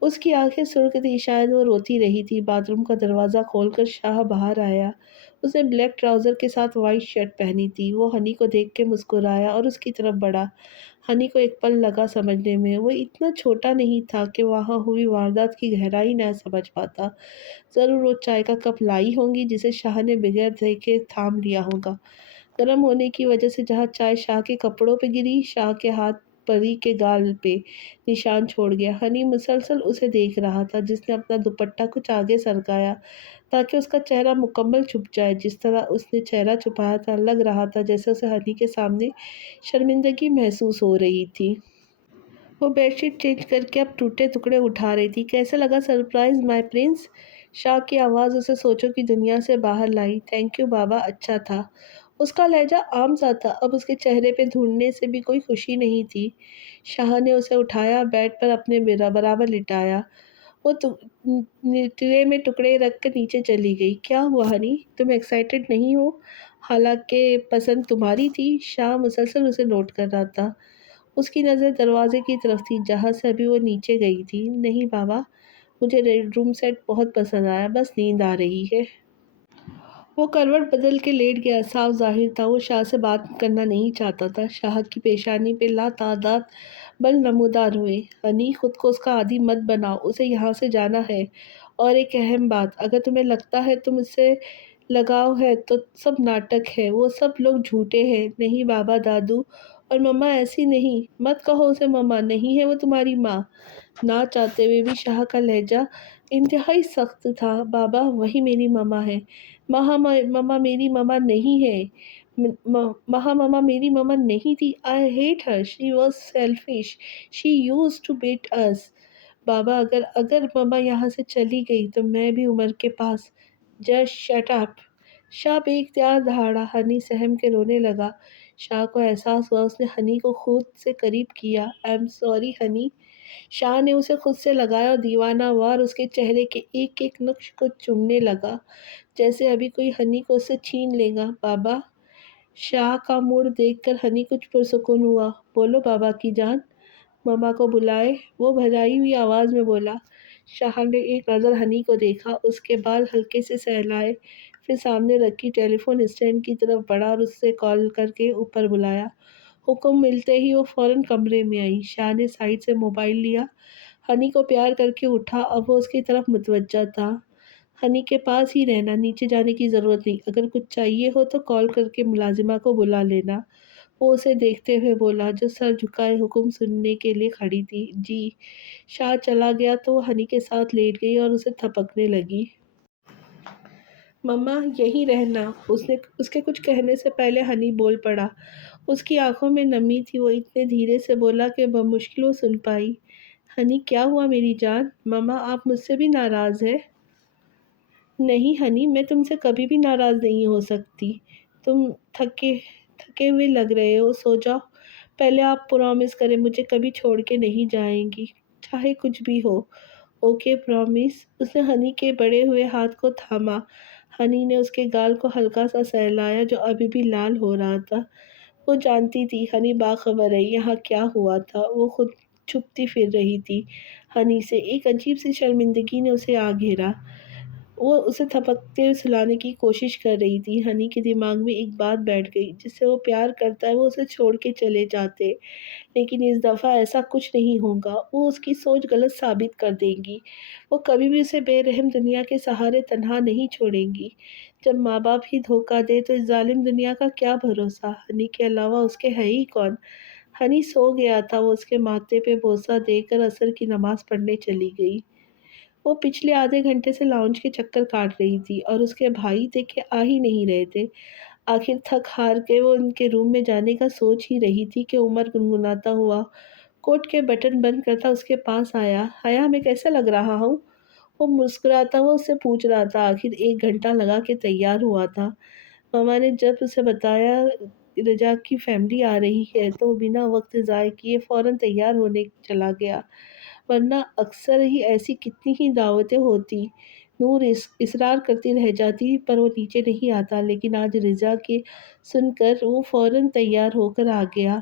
اس کی آنکھیں سرخ تھیں، شاید وہ روتی رہی تھی۔ باتھ روم کا دروازہ کھول کر شاہ باہر آیا۔ اس نے بلیک ٹراؤزر کے ساتھ وائٹ شرٹ پہنی تھی۔ وہ ہنی کو دیکھ کے مسکرایا اور اس کی طرف بڑھا۔ ہنی کو ایک پل لگا سمجھنے میں، وہ اتنا چھوٹا نہیں تھا کہ وہاں ہوئی واردات کی گہرائی نہ سمجھ پاتا۔ ضرور وہ چائے کا کپ لائی ہوں گی جسے شاہ نے بغیر دیکھے تھام لیا ہوگا۔ گرم ہونے کی وجہ سے جہاں چائے شاہ کے کپڑوں پہ گری، شاہ کے ہاتھ پری کے گال پہ نشان چھوڑ گیا۔ ہنی مسلسل اسے دیکھ رہا تھا، جس نے اپنا دوپٹہ کچھ آگے سرکایا تاکہ اس کا چہرہ مکمل چھپ جائے۔ جس طرح اس نے چہرہ چھپایا تھا، لگ رہا تھا جیسے اسے ہنی کے سامنے شرمندگی محسوس ہو رہی تھی۔ وہ بیڈ شیٹ چینج کر کے اب ٹوٹے ٹکڑے اٹھا رہی تھی۔ کیسے لگا سرپرائز مائی پرنس؟ شاہ کی آواز اسے سوچوں کی دنیا سے باہر لائی۔ تھینک یو بابا، اچھا تھا۔ اس کا لہجہ عام سا تھا، اب اس کے چہرے پہ ڈھونڈنے سے بھی کوئی خوشی نہیں تھی۔ شاہ نے اسے اٹھایا، بیڈ پر اپنے برابر لٹایا وہ ٹرے میں ٹکڑے رکھ کر نیچے چلی گئی۔ کیا ہوا ہنی، تم ایکسائٹڈ نہیں ہو؟ حالانکہ پسند تمہاری تھی۔ شاہ مسلسل اسے نوٹ کر رہا تھا۔ اس کی نظر دروازے کی طرف تھی جہاں سے ابھی وہ نیچے گئی تھی۔ نہیں بابا، مجھے ریڈ روم سیٹ بہت پسند آیا، بس نیند آ رہی ہے۔ وہ کروٹ بدل کے لیٹ گیا۔ صاف ظاہر تھا وہ شاہ سے بات کرنا نہیں چاہتا تھا۔ شاہ کی پیشانی پہ لاتعداد بل نمودار ہوئے۔ ہنی، خود کو اس کا عادی مت بناؤ، اسے یہاں سے جانا ہے۔ اور ایک اہم بات، اگر تمہیں لگتا ہے تم اس سے لگاؤ ہے تو سب ناٹک ہے، وہ سب لوگ جھوٹے ہیں۔ نہیں بابا، دادو اور مما ایسی نہیں، مت کہو اسے مما، نہیں ہے وہ تمہاری ماں۔ نہ چاہتے ہوئے بھی شاہ کا لہجہ انتہائی سخت تھا۔ بابا، وہی میری مما ہے۔ مما میری مما نہیں ہے۔ مما میری مما نہیں تھی۔ I hate her. She was selfish. She used to beat us. بابا، اگر مما یہاں سے چلی گئی تو میں بھی عمر کے پاس۔ Just shut up. شاہ بے اختیار دہاڑا۔ ہنی سہم کے رونے لگا۔ شاہ کو احساس ہوا اس نے ہنی کو خود سے قریب کیا۔ I'm sorry honey. شاہ نے اسے خود سے لگایا اور دیوانہ وار اس کے چہرے کے ایک ایک نقش کو چومنے لگا، جیسے ابھی کوئی ہنی کو اس سے چھین لے گا۔ بابا، شاہ کا موڈ دیکھ کر ہنی کچھ پرسکون ہوا۔ بولو بابا کی جان، مما کو بلائے، وہ بھرائی ہوئی آواز میں بولا۔ شاہ نے ایک نظر ہنی کو دیکھا، اس کے بال ہلکے سے سہلائے، پھر سامنے رکھی ٹیلی فون اسٹینڈ کی طرف بڑھا اور اس سے کال کر کے اوپر بلایا۔ حکم ملتے ہی وہ فوراً کمرے میں آئی۔ شاہ نے سائڈ سے موبائل لیا، ہنی کو پیار کر کے اٹھا۔ اب وہ اس کی طرف متوجہ تھا۔ ہنی کے پاس ہی رہنا، نیچے جانے کی ضرورت نہیں، اگر کچھ چاہیے ہو تو کال کر کے ملازمہ کو بلا لینا۔ وہ اسے دیکھتے ہوئے بولا، جو سر جھکائے حکم سننے کے لیے کھڑی تھی۔ جی۔ شاہ چلا گیا تو وہ ہنی کے ساتھ لیٹ گئی اور اسے تھپکنے لگی۔ مما یہیں رہنا۔ اس کے کچھ کہنے سے پہلے ہنی بول پڑا۔ اس کی آنکھوں میں نمی تھی۔ وہ اتنے دھیرے سے بولا کہ بمشکل وہ سن پائی۔ ہنی، کیا ہوا میری جان؟ مما، آپ مجھ سے بھی ناراض ہیں؟ نہیں ہنی، میں تم سے کبھی بھی ناراض نہیں ہو سکتی۔ تم تھکے ہوئے لگ رہے ہو، سو جاؤ۔ پہلے آپ پرومس کریں مجھے کبھی چھوڑ کے نہیں جائیں گی، چاہے کچھ بھی ہو۔ Okay, promise. اس نے ہنی کے بڑے ہوئے ہاتھ کو تھاما۔ ہنی نے اس کے گال کو ہلکا سا سہلایا جو ابھی بھی لال ہو رہا تھا۔ وہ جانتی تھی ہنی باخبر ہے یہاں کیا ہوا تھا۔ وہ خود چھپتی پھر رہی تھی ہنی سے۔ ایک عجیب سی شرمندگی نے اسے آ گھیرا۔ وہ اسے تھپکتے ہوئے سلانے کی کوشش کر رہی تھی۔ ہنی کے دماغ میں ایک بات بیٹھ گئی، جس سے وہ پیار کرتا ہے وہ اسے چھوڑ کے چلے جاتے، لیکن اس دفعہ ایسا کچھ نہیں ہوگا۔ وہ اس کی سوچ غلط ثابت کر دیں گی۔ وہ کبھی بھی اسے بے رحم دنیا کے سہارے تنہا نہیں چھوڑیں گی۔ جب ماں باپ ہی دھوکہ دے تو اس ظالم دنیا کا کیا بھروسہ؟ ہنی کے علاوہ اس کے ہے ہی کون؟ ہنی سو گیا تھا۔ وہ اس کے ماتھے پہ بوسہ دے کر عصر کی نماز پڑھنے چلی گئی۔ وہ پچھلے آدھے گھنٹے سے لاؤنج کے چکر کاٹ رہی تھی اور اس کے بھائی دیکھے آ ہی نہیں رہے تھے۔ آخر تھک ہار کے وہ ان کے روم میں جانے کا سوچ ہی رہی تھی کہ عمر گنگناتا ہوا کوٹ کے بٹن بند کرتا اس کے پاس آیا۔ حیا، میں کیسا لگ رہا ہوں؟ وہ مسکراتا ہوا اس سے پوچھ رہا تھا۔ آخر 1 گھنٹہ لگا کے تیار ہوا تھا۔ ماما نے جب اسے بتایا رجا کی فیملی آ رہی ہے تو وہ بنا وقت ضائع کیے فوراً تیار ہونے چلا گیا، ورنہ اکثر ہی ایسی کتنی ہی دعوتیں ہوتی۔ نور اصرار کرتی رہ جاتی پر وہ نیچے نہیں آتا، لیکن آج رضا کے سن کر وہ فوراً تیار ہو کر آ گیا۔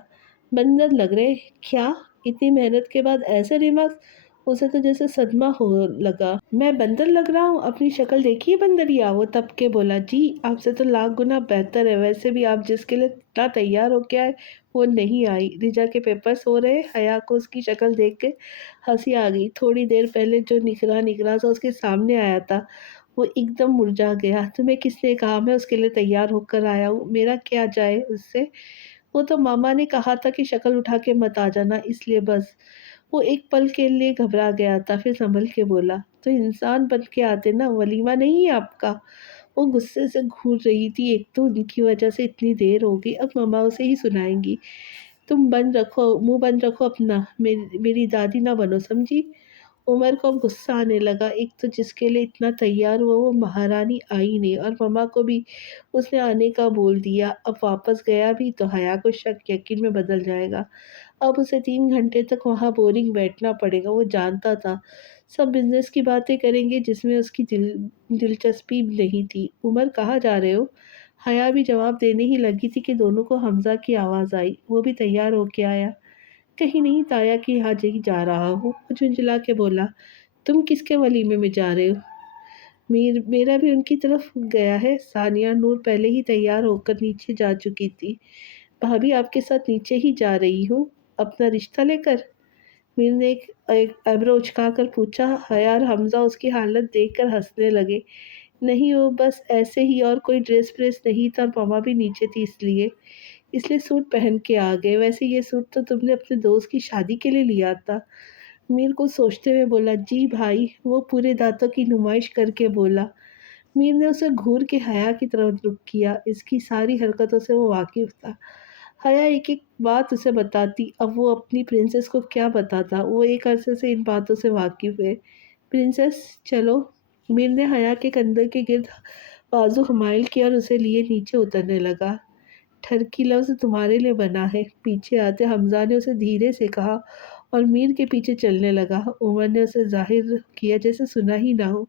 بندر لگ رہے۔ کیا؟ اتنی محنت کے بعد ایسے ریمارکس؟ اسے تو جیسے صدمہ ہو لگا۔ میں بندر لگ رہا ہوں؟ اپنی شکل دیکھیے بندریا، وہ تپ کے بولا۔ جی، آپ سے تو لاکھ گنا بہتر ہے۔ ویسے بھی آپ جس کے لیے اتنا تیار ہو کے آئے وہ نہیں آئی۔ رجا کے پیپرز ہو رہے۔ حیا کو اس کی شکل دیکھ کے ہنسی آ گئی۔ تھوڑی دیر پہلے جو نکھرا سا اس کے سامنے آیا تھا وہ ایک دم مرجھا گیا۔ تمہیں کس نے کہا میں اس کے لیے تیار ہو کر آیا ہوں؟ میرا کیا جائے اس سے؟ وہ تو ماما نے کہا تھا کہ شکل اٹھا کے مت آ جانا، اس لیے بس۔ وہ ایک پل کے لیے گھبرا گیا تھا، پھر سنبھل کے بولا، تو انسان بن کے آتے نا، ولیمہ نہیں ہے آپ کا؟ وہ غصے سے گھور رہی تھی۔ ایک تو ان کی وجہ سے اتنی دیر ہو گئی، اب ماما اسے ہی سنائیں گی۔ تم منہ بند رکھو اپنا، میری دادی نہ بنو، سمجھی؟ عمر کو اب غصہ آنے لگا۔ ایک تو جس کے لیے اتنا تیار ہوا وہ مہارانی آئی نہیں، اور مما کو بھی اس نے آنے کا بول دیا۔ اب واپس گیا بھی تو حیا کو شک یقین میں بدل جائے گا۔ اب اسے 3 گھنٹے تک وہاں بورنگ بیٹھنا پڑے گا۔ وہ جانتا تھا سب بزنس کی باتیں کریں گے جس میں اس کی دلچسپی نہیں تھی۔ عمر کہاں جا رہے ہو؟ حیا بھی جواب دینے ہی لگی تھی کہ دونوں کو حمزہ کی آواز آئی۔ وہ بھی تیار ہو کے آیا۔ کہیں نہیں، تایا کی یہاں جا رہا ہوں، وہ جھنجھلا کے بولا۔ تم کس کے ولیمے میں جا رہے ہو؟ میرا بھی ان کی طرف گیا ہے۔ ثانیہ نور پہلے ہی تیار ہو کر نیچے جا چکی تھی۔ بھابھی آپ کے ساتھ نیچے ہی جا رہی ہوں، اپنا رشتہ لے کر؟ میر نے ایک ایبرو اچکا کر پوچھا۔ حیا اور حمزہ اس کی حالت دیکھ کر ہنسنے لگے۔ نہیں، وہ بس ایسے ہی، اور کوئی ڈریس وریس نہیں تھا، اور ماما بھی نیچے تھی اس لیے سوٹ پہن کے آ گئے۔ ویسے یہ سوٹ تو تم نے اپنے دوست کی شادی کے لیے لیا تھا۔ میر کو سوچتے ہوئے بولا۔ جی بھائی، وہ پورے دانتوں کی نمائش کر کے بولا۔ میر نے اسے گھور کے حیا کی طرف رخ کیا۔ اس کی ساری حرکتوں سے وہ واقف تھا۔ حیا ایک ایک بات اسے بتاتی، اب وہ اپنی پرنسس کو کیا بتاتا۔ وہ ایک عرصے سے ان باتوں سے واقف ہے۔ پرنسس چلو۔ میر نے حیا کے کندھے کے گرد بازو حمائل کیا اور اسے لیے نیچے اترنے لگا۔ ٹھرکی لفظ تمہارے لیے بنا ہے، پیچھے آتے حمزہ نے اسے دھیرے سے کہا اور میر کے پیچھے چلنے لگا۔ عمر نے اسے ظاہر کیا جیسے سنا ہی نہ ہو۔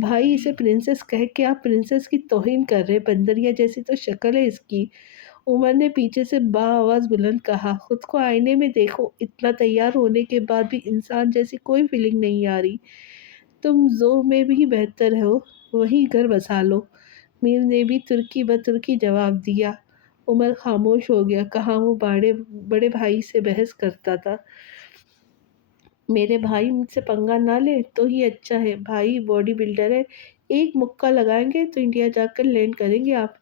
بھائی، اسے پرنسس کہہ کے آپ پرنسس کی توہین کر رہے، بندریا جیسی تو شکل ہے اس کی۔ عمر نے پیچھے سے آواز بلند کہا۔ خود کو آئینے میں دیکھو، اتنا تیار ہونے کے بعد بھی انسان جیسی کوئی فیلنگ نہیں آ رہی۔ تم زو میں بھی بہتر ہو، وہیں گھر بسا لو۔ میر نے بھی ترکی بترکی جواب دیا۔ عمر خاموش ہو گیا۔ کہاں وہ بڑے بھائی سے بحث کرتا تھا۔ میرے بھائی مجھ سے پنگا نہ لے تو ہی اچھا ہے۔ بھائی باڈی بلڈر ہے، ایک مکہ لگائیں گے تو انڈیا جا کر لینڈ کریں گے آپ۔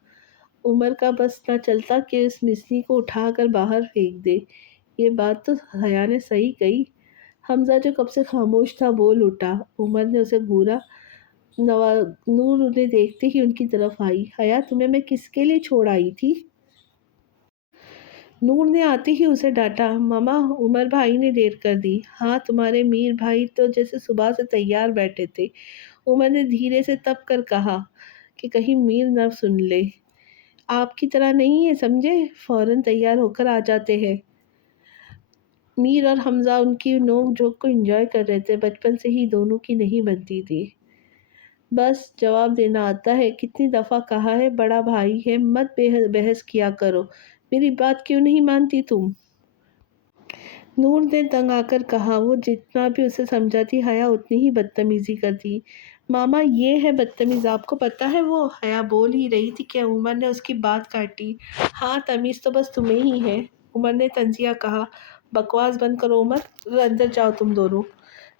عمر کا بس نہ چلتا کہ اس مصری کو اٹھا کر باہر پھینک دے۔ یہ بات تو حیا نے صحیح کہی۔ حمزہ جو کب سے خاموش تھا بول اٹھا۔ عمر نے اسے گھورا۔ نور انہیں دیکھتے ہی ان کی طرف آئی۔ حیا، تمہیں میں کس کے لیے چھوڑ آئی تھی؟ نور نے آتے ہی اسے ڈانٹا۔ ماما، عمر بھائی نے دیر کر دی۔ ہاں، تمہارے میر بھائی تو جیسے صبح سے تیار بیٹھے تھے۔ عمر نے دھیرے سے تپ کر کہا کہ کہیں میر نہ سن لے۔ آپ کی طرح نہیں ہے سمجھے، فوراً تیار ہو کر آ جاتے ہیں۔ میر اور حمزہ ان کی نوک جھوک کو انجوائے کر رہے تھے۔ بچپن سے ہی دونوں کی نہیں بنتی تھی۔ بس جواب دینا آتا ہے۔ کتنی دفعہ کہا ہے، بڑا بھائی ہے، مت بحث کیا کرو۔ میری بات کیوں نہیں مانتی تم؟ نور نے تنگ آ کر کہا۔ وہ جتنا بھی اسے سمجھاتی، حیا اتنی ہی بدتمیزی کرتی۔ ماما، یہ ہے بدتمیز، آپ کو پتہ ہے وہ؟ حیا بول ہی رہی تھی کہ عمر نے اس کی بات کاٹی۔ ہاں، تمیز تو بس تمہیں ہی ہے، عمر نے طنزیہ کہا۔ بکواس بند کرو عمر، اندر جاؤ تم دونوں۔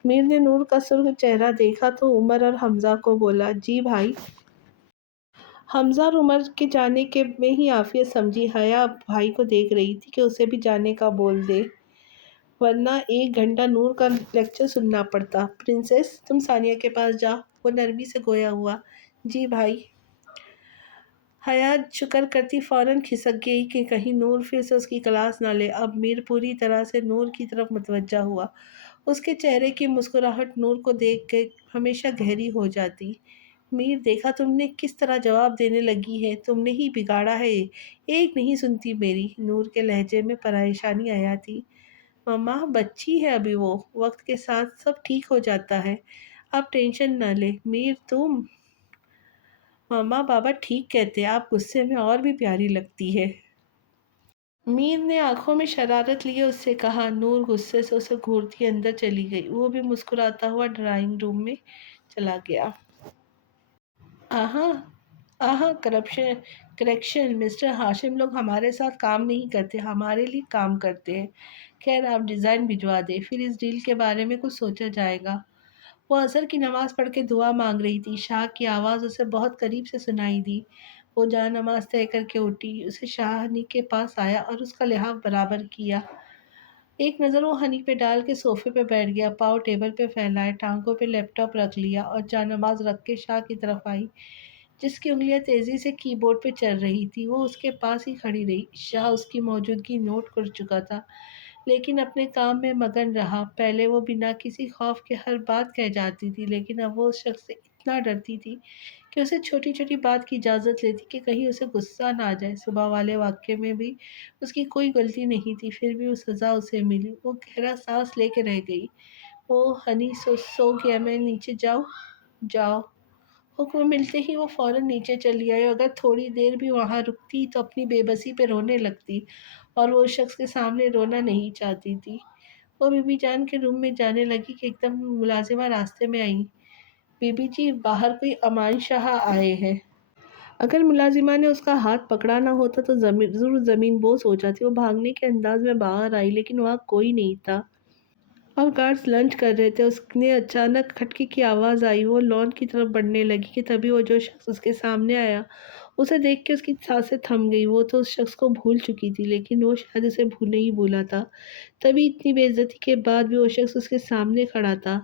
میر نے نور کا سرخ چہرہ دیکھا تو عمر اور حمزہ کو بولا۔ جی بھائی۔ حمزہ اور عمر کے جانے کے میں ہی عافیت سمجھی۔ حیا بھائی کو دیکھ رہی تھی کہ اسے بھی جانے کا بول دے، ورنہ 1 گھنٹہ نور کا لیکچر سننا پڑتا۔ پرنسس، تم ثانیہ کے پاس جاؤ، وہ نرمی سے گویا ہوا۔ جی بھائی۔ حیا شکر کرتی فوراً کھسک گئی کہ کہیں نور پھر سے اس کی کلاس نہ لے۔ اب میر پوری طرح سے نور کی طرف متوجہ ہوا۔ اس کے چہرے کی مسکراہٹ نور کو دیکھ کے ہمیشہ گہری ہو جاتی۔ میر، دیکھا تم نے کس طرح جواب دینے لگی ہے، تم نے ہی بگاڑا ہے، ایک نہیں سنتی میری۔ نور کے لہجے میں پریشانی آیا تھی۔ مما، بچی ہے ابھی وہ، وقت کے ساتھ سب ٹھیک ہو جاتا ہے، آپ ٹینشن نہ لیں۔ میر، تم؟ ماما، بابا ٹھیک کہتے، آپ غصے میں اور بھی پیاری لگتی ہے۔ میر نے آنکھوں میں شرارت لیے اس سے کہا۔ نور غصے سے اسے گھورتی اندر چلی گئی۔ وہ بھی مسکراتا ہوا ڈرائنگ روم میں چلا گیا۔ کریکشن، مسٹر ہاشم لوگ ہمارے ساتھ کام نہیں کرتے، ہمارے لیے کام کرتے ہیں۔ خیر، آپ ڈیزائن بھجوا دیں، پھر اس ڈیل کے بارے میں کچھ سوچا جائے گا۔ وہ عصر کی نماز پڑھ کے دعا مانگ رہی تھی۔ شاہ کی آواز اسے بہت قریب سے سنائی دی۔ وہ جا نماز طے کر کے اٹھی، اسے شاہ ہنی کے پاس آیا اور اس کا لحاف برابر کیا۔ ایک نظر وہ ہنی پہ ڈال کے صوفے پہ بیٹھ گیا، پاؤں ٹیبل پہ پھیلائے، ٹانگوں پہ لیپ ٹاپ رکھ لیا اور جا نماز رکھ کے شاہ کی طرف آئی، جس کی انگلیاں تیزی سے کی بورڈ پہ چل رہی تھی۔ وہ اس کے پاس ہی کھڑی رہی۔ شاہ اس کی موجودگی نوٹ کر چکا تھا، لیکن اپنے کام میں مگن رہا۔ پہلے وہ بنا کسی خوف کے ہر بات کہہ جاتی تھی، لیکن اب وہ اس شخص سے اتنا ڈرتی تھی کہ اسے چھوٹی چھوٹی بات کی اجازت لیتی کہ کہیں اسے غصہ نہ آ جائے۔ صبح والے واقعے میں بھی اس کی کوئی غلطی نہیں تھی، پھر بھی وہ سزا اسے ملی۔ وہ گہرا سانس لے کے رہ گئی۔ ہنی سو گیا میں نیچے جاؤ جاؤ۔ حکم ملتے ہی وہ فوراً نیچے چلی آئی۔ اگر تھوڑی دیر بھی وہاں رکتی تو اپنی بے بسی پہ رونے لگتی، اور وہ اس شخص کے سامنے رونا نہیں چاہتی تھی۔ وہ بی بی جان کے روم میں جانے لگی کہ ایک دم ملازمہ راستے میں آئیں۔ بی بی جی، باہر کوئی امان شاہ آئے ہیں۔ اگر ملازمہ نے اس کا ہاتھ پکڑا نہ ہوتا تو ضرور زمین بوس ہو جاتی۔ وہ بھاگنے کے انداز میں باہر آئی، لیکن وہاں کوئی نہیں تھا اور گارڈز لنچ کر رہے تھے۔ اس نے اچانک کھٹکی کی آواز آئی۔ وہ لان کی طرف بڑھنے لگی کہ تبھی وہ جو شخص اس کے سامنے آیا، اسے دیکھ کے اس کی سانسیں تھم گئی۔ وہ تو اس شخص کو بھول چکی تھی، لیکن وہ شاید اسے نہیں بھولا تھا، تبھی اتنی بے عزتی کے بعد بھی وہ شخص اس کے سامنے کھڑا تھا۔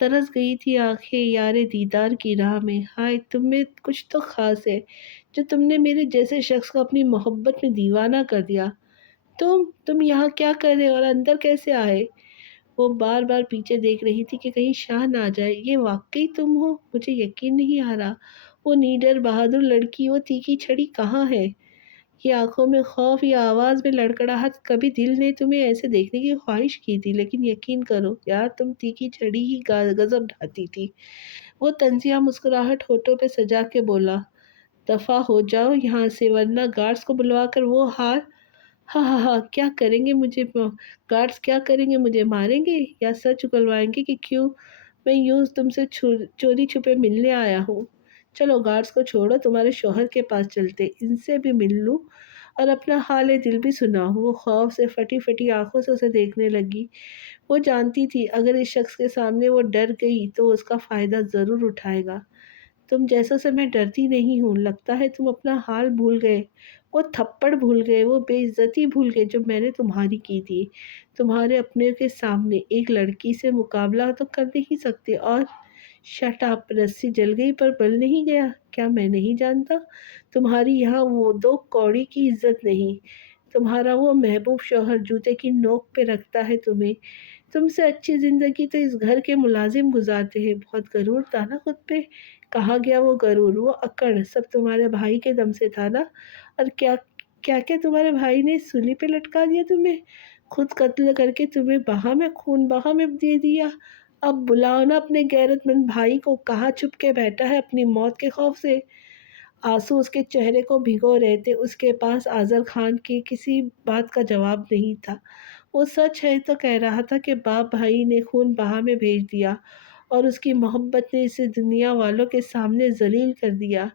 ترس گئی تھی آنکھیں یار دیدار کی راہ میں۔ ہائے، تم میں کچھ تو خاص ہے جو تم نے میرے جیسے شخص کو اپنی محبت میں دیوانہ کر دیا۔ تم یہاں کیا کر رہے اور اندر کیسے آئے؟ وہ بار بار پیچھے دیکھ رہی تھی کہ کہیں شاہ نہ آ جائے۔ یہ واقعی تم ہو؟ مجھے یقین نہیں آ رہا۔ وہ نیڈر بہادر لڑکی، وہ تیکھی چھڑی کہاں ہے؟ یہ آنکھوں میں خوف یا آواز میں لڑکڑاہٹ؟ کبھی دل نے تمہیں ایسے دیکھنے کی خواہش کی تھی، لیکن یقین کرو یار، تم تیکھی چھڑی ہی غضب ڈھاتی تھی۔ وہ طنزیہ مسکراہٹ ہونٹوں پہ سجا کے بولا، دفع ہو جاؤ یہاں سے، ورنہ گارڈز کو بلوا کر وہ حال۔ ہاں ہاں ہاں، کیا کریں گے مجھے گارڈز؟ کیا کریں گے؟ مجھے ماریں گے یا سچ اگلوائیں گے کہ کیوں میں یوں تم سے چوری چھپے ملنے آیا ہوں؟ چلو گارڈز کو چھوڑو، تمہارے شوہر کے پاس چلتے، ان سے بھی مل لوں اور اپنا حال دل بھی سناؤ۔ وہ خوف سے پھٹی پھٹی آنکھوں سے اسے دیکھنے لگی۔ وہ جانتی تھی اگر اس شخص کے سامنے وہ ڈر گئی تو اس کا فائدہ ضرور اٹھائے گا۔ تم جیسوں سے میں ڈرتی نہیں ہوں، لگتا ہے تم اپنا حال بھول گئے، وہ تھپڑ بھول گئے، وہ بے عزتی بھول گئے جو میں نے تمہاری کی تھی۔ تمہارے اپنے کے سامنے ایک لڑکی سے مقابلہ تو کر نہیں سکتے، اور شٹ اپ، رسی جل گئی پر بل نہیں گیا۔ کیا میں نہیں جانتا؟ تمہاری یہاں وہ دو کوڑی کی عزت نہیں، تمہارا وہ محبوب شوہر جوتے کی نوک پہ رکھتا ہے تمہیں۔ تم سے اچھی زندگی تو اس گھر کے ملازم گزارتے ہیں۔ بہت غرور تھا نا خود پہ؟ کہاں گیا وہ غرور، وہ اکڑ؟ سب تمہارے بھائی کے دم سے تھا نا؟ اور کیا کیا تمہارے بھائی نے سولی پہ لٹکا دیا تمہیں، خود قتل کر کے تمہیں بہا میں خون بہا میں دے دیا؟ اب بلاؤ نا اپنے غیرت مند بھائی کو، کہاں چھپ کے بیٹھا ہے اپنی موت کے خوف سے؟ آنسو اس کے چہرے کو بھگو رہے تھے۔ اس کے پاس آذر خان کی کسی بات کا جواب نہیں تھا۔ وہ سچ ہے تو کہہ رہا تھا کہ باپ بھائی نے خون بہا میں بھیج دیا اور اس کی محبت نے اسے دنیا والوں کے سامنے ذلیل کر دیا۔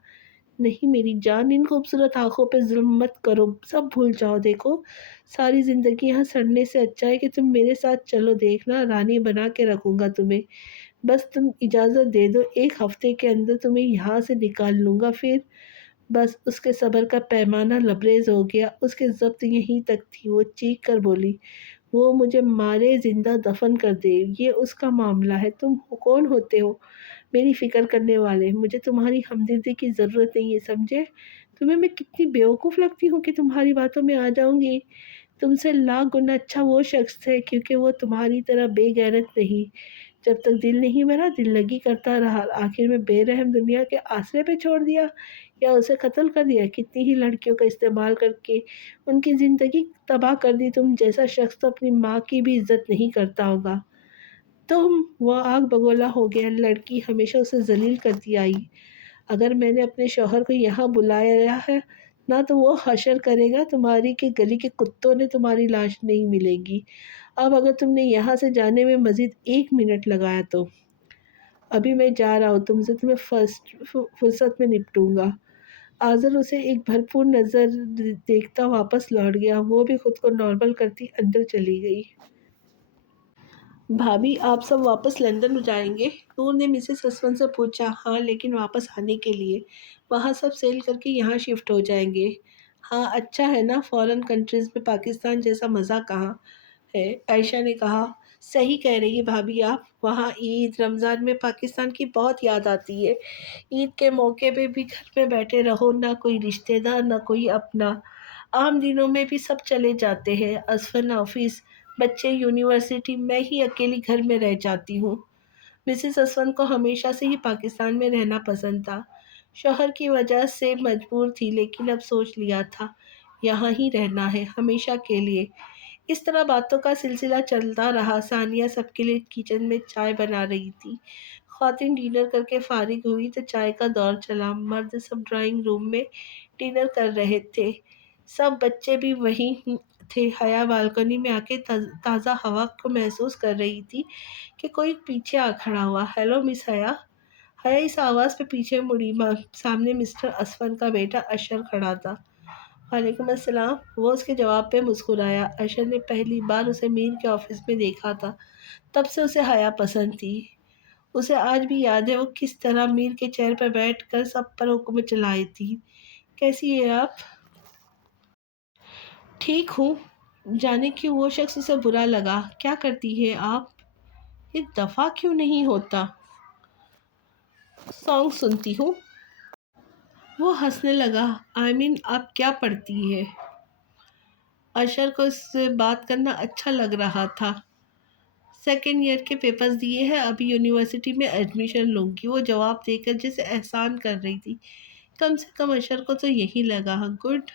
نہیں میری جان، ان خوبصورت آنکھوں پہ ظلم مت کرو، سب بھول جاؤ۔ دیکھو، ساری زندگی یہاں سڑنے سے اچھا ہے کہ تم میرے ساتھ چلو، دیکھنا رانی بنا کے رکھوں گا تمہیں۔ بس تم اجازت دے دو، ایک ہفتے کے اندر تمہیں یہاں سے نکال لوں گا، پھر بس۔ اس کے صبر کا پیمانہ لبریز ہو گیا، اس کے ضبط یہیں تک تھی۔ وہ چیخ کر بولی، وہ مجھے مارے زندہ دفن کر دے، یہ اس کا معاملہ ہے۔ تم کون ہوتے ہو میری فکر کرنے والے؟ مجھے تمہاری ہمدردی کی ضرورت نہیں ہے، سمجھے؟ تمہیں میں کتنی بیوقوف لگتی ہوں کہ تمہاری باتوں میں آ جاؤں گی؟ تم سے لاکھ گنا اچھا وہ شخص ہے، کیونکہ وہ تمہاری طرح بے غیرت نہیں۔ جب تک دل نہیں بھرا دل لگی کرتا رہا، آخر میں بے رحم دنیا کے آسرے پہ چھوڑ دیا یا اسے قتل کر دیا۔ کتنی ہی لڑکیوں کا استعمال کر کے ان کی زندگی تباہ کر دی۔ تم جیسا شخص تو اپنی ماں کی بھی عزت نہیں کرتا ہوگا۔ وہ آگ بگولا ہو گیا۔ لڑکی ہمیشہ اسے ذلیل کرتی آئی۔ اگر میں نے اپنے شوہر کو یہاں بلایا ہے نہ تو وہ حشر کرے گا تمہاری کہ گلی کے کتوں نے تمہاری لاش نہیں ملے گی۔ اب اگر تم نے یہاں سے جانے میں مزید 1 منٹ لگایا تو ابھی میں جا رہا ہوں، تمہیں فرصت میں نپٹوں گا۔ آذر اسے ایک بھرپور نظر دیکھتا واپس لوٹ گیا۔ وہ بھی خود کو نارمل کرتی اندر چلی گئی۔ بھابھی، آپ سب واپس لندن جائیں گے؟ نور نے مسز اسون سے پوچھا۔ ہاں، لیکن واپس آنے کے لیے وہاں سب سیل کر کے یہاں شفٹ ہو جائیں گے۔ ہاں، اچھا ہے نا، فارن کنٹریز میں پاکستان جیسا مزہ کہاں ہے؟ عائشہ نے کہا۔ صحیح کہہ رہی ہیں بھابھی آپ، وہاں عید رمضان میں پاکستان کی بہت یاد آتی ہے۔ عید کے موقع پہ بھی گھر میں بیٹھے رہو، نہ کوئی رشتہ دار نہ کوئی اپنا۔ عام دنوں میں بھی سب چلے جاتے ہیں، اسفن آفس، بچے یونیورسٹی، میں ہی اکیلی گھر میں رہ جاتی ہوں۔ مسز اسون کو ہمیشہ سے ہی پاکستان میں رہنا پسند تھا، شوہر کی وجہ سے مجبور تھی، لیکن اب سوچ لیا تھا یہاں ہی رہنا ہے ہمیشہ کے لیے۔ اس طرح باتوں کا سلسلہ چلتا رہا۔ ثانیہ سب کے لیے کچن میں چائے بنا رہی تھی۔ خواتین ڈنر کر کے فارغ ہوئی تو چائے کا دور چلا۔ مرد سب ڈرائنگ روم میں ڈنر کر رہے تھے، سب بچے بھی وہیں تھے۔ حیا بالکنی میں آ کے تازہ ہوا کو محسوس کر رہی تھی کہ کوئی پیچھے آ کھڑا ہوا۔ ہیلو مس حیا۔ حیا اس آواز پہ پیچھے مڑی۔ سامنے مسٹر اسفن کا بیٹا اشر کھڑا تھا۔ وعلیکم السلام۔ وہ اس کے جواب پہ مسکرایا۔ اشر نے پہلی بار اسے میر کے آفس میں دیکھا تھا، تب سے اسے حیا پسند تھی۔ اسے آج بھی یاد ہے وہ کس طرح میر کے چیئر پر بیٹھ کر سب پر حکم چلائی تھی۔ کیسی ہیں آپ؟ ٹھیک ہوں۔ جانے کیوں وہ شخص اسے برا لگا۔ کیا کرتی ہے آپ؟ یہ دفعہ کیوں نہیں ہوتا؟ سانگ سنتی ہوں۔ وہ ہنسنے لگا۔ آپ کیا پڑھتی ہے؟ اشر کو اس سے بات کرنا اچھا لگ رہا تھا۔ سیکنڈ ایئر کے پیپرز دیے ہیں، ابھی یونیورسٹی میں ایڈمیشن لوں گی۔ وہ جواب دے کر جیسے احسان کر رہی تھی۔ کم سے کم اشر کو تو یہی لگا۔ گڈ۔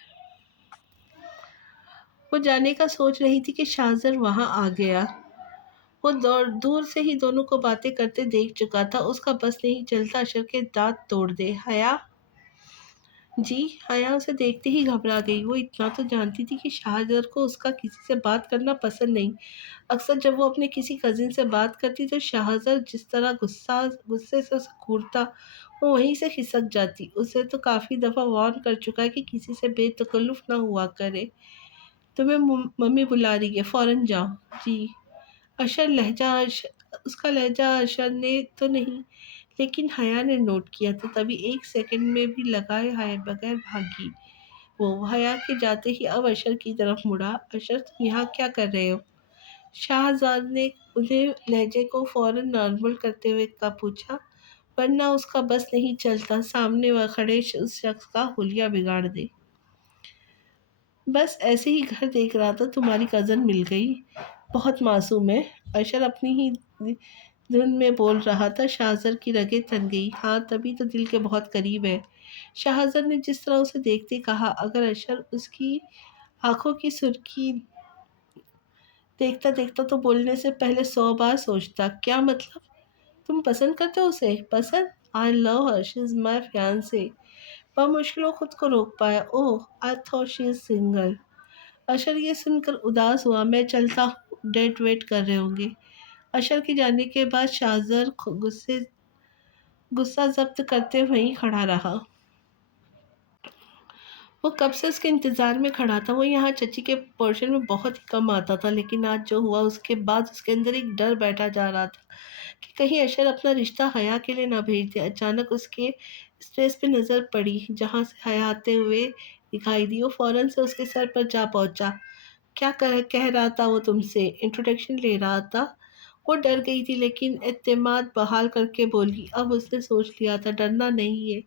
وہ جانے کا سوچ رہی تھی کہ شاہزر وہاں آ گیا۔ وہ دور سے ہی دونوں کو باتیں کرتے دیکھ چکا تھا۔ اس کا بس نہیں چلتا اشر کے دانت توڑ دے۔ حیا؟ جی؟ حیا اسے دیکھتے ہی گھبرا گئی۔ وہ اتنا تو جانتی تھی کہ شاہزر کو اس کا کسی سے بات کرنا پسند نہیں۔ اکثر جب وہ اپنے کسی کزن سے بات کرتی تو شاہزر جس طرح غصے سے اسے گھورتا، وہ وہیں سے کھسک جاتی۔ اسے تو کافی دفعہ وارن کر چکا ہے کہ کسی سے بے تکلف نہ ہوا کرے۔ تمہیں ممی بلا رہی ہے، فوراً جاؤ۔ جی۔ اس کا لہجہ اشر نے تو نہیں، لیکن حیا نے نوٹ کیا تھا، تبھی ایک سیکنڈ میں بھی لگائے بغیر بھاگی۔ وہ حیا کے جاتے ہی اب اشر کی طرف مڑا۔ اشر تم یہاں کیا کر رہے ہو؟ شاہزاد نے انہیں لہجے کو فوراً نارمل کرتے ہوئے پوچھا، ورنہ اس کا بس نہیں چلتا سامنے کھڑے اس شخص کا حلیہ بگاڑ دے۔ بس ایسے ہی گھر دیکھ رہا تھا، تمہاری کزن مل گئی، بہت معصوم ہے۔ اشر اپنی ہی دھن میں بول رہا تھا۔ شاہزر کی رگیں تن گئی۔ ہاں، تبھی تو دل کے بہت قریب ہے۔ شاہزر نے جس طرح اسے دیکھتے کہا۔ اگر اشر اس کی آنکھوں کی سرخی دیکھتا تو بولنے سے پہلے 100 بار سوچتا۔ کیا مطلب؟ تم پسند کرتے ہو اسے؟ پسند؟ I love her. She is my fiancée. بمشکل خود کو روک پایا۔ اوہ، I thought she is single. اشر یہ سن کر اداس ہوا۔ میں چلتا ہوں، ڈیڈ ویٹ کر رہے ہوں گے۔ اشر کے جانے کے بعد شاہزر غصہ ضبط کرتے وہیں کھڑا رہا۔ وہ کب سے اس کے انتظار میں کھڑا تھا۔ وہ یہاں چچی کے پورشن میں بہت ہی کم آتا تھا، لیکن آج جو ہوا اس کے بعد اس کے اندر ایک ڈر بیٹھا جا رہا تھا کہ کہیں اشر اپنا رشتہ حیا کے لیے نہ بھیج دے۔ اچانک اس کے اسپیس پہ نظر پڑی جہاں سے حیا آتے ہوئے دکھائی دی۔ وہ فوراً سے اس کے سر پر جا پہنچا۔ کیا کہہ رہا تھا وہ تم سے؟ انٹروڈکشن لے رہا تھا۔ وہ ڈر گئی تھی لیکن اعتماد بحال کر کے بولی۔ اب اس نے سوچ لیا تھا، ڈرنا نہیں ہے۔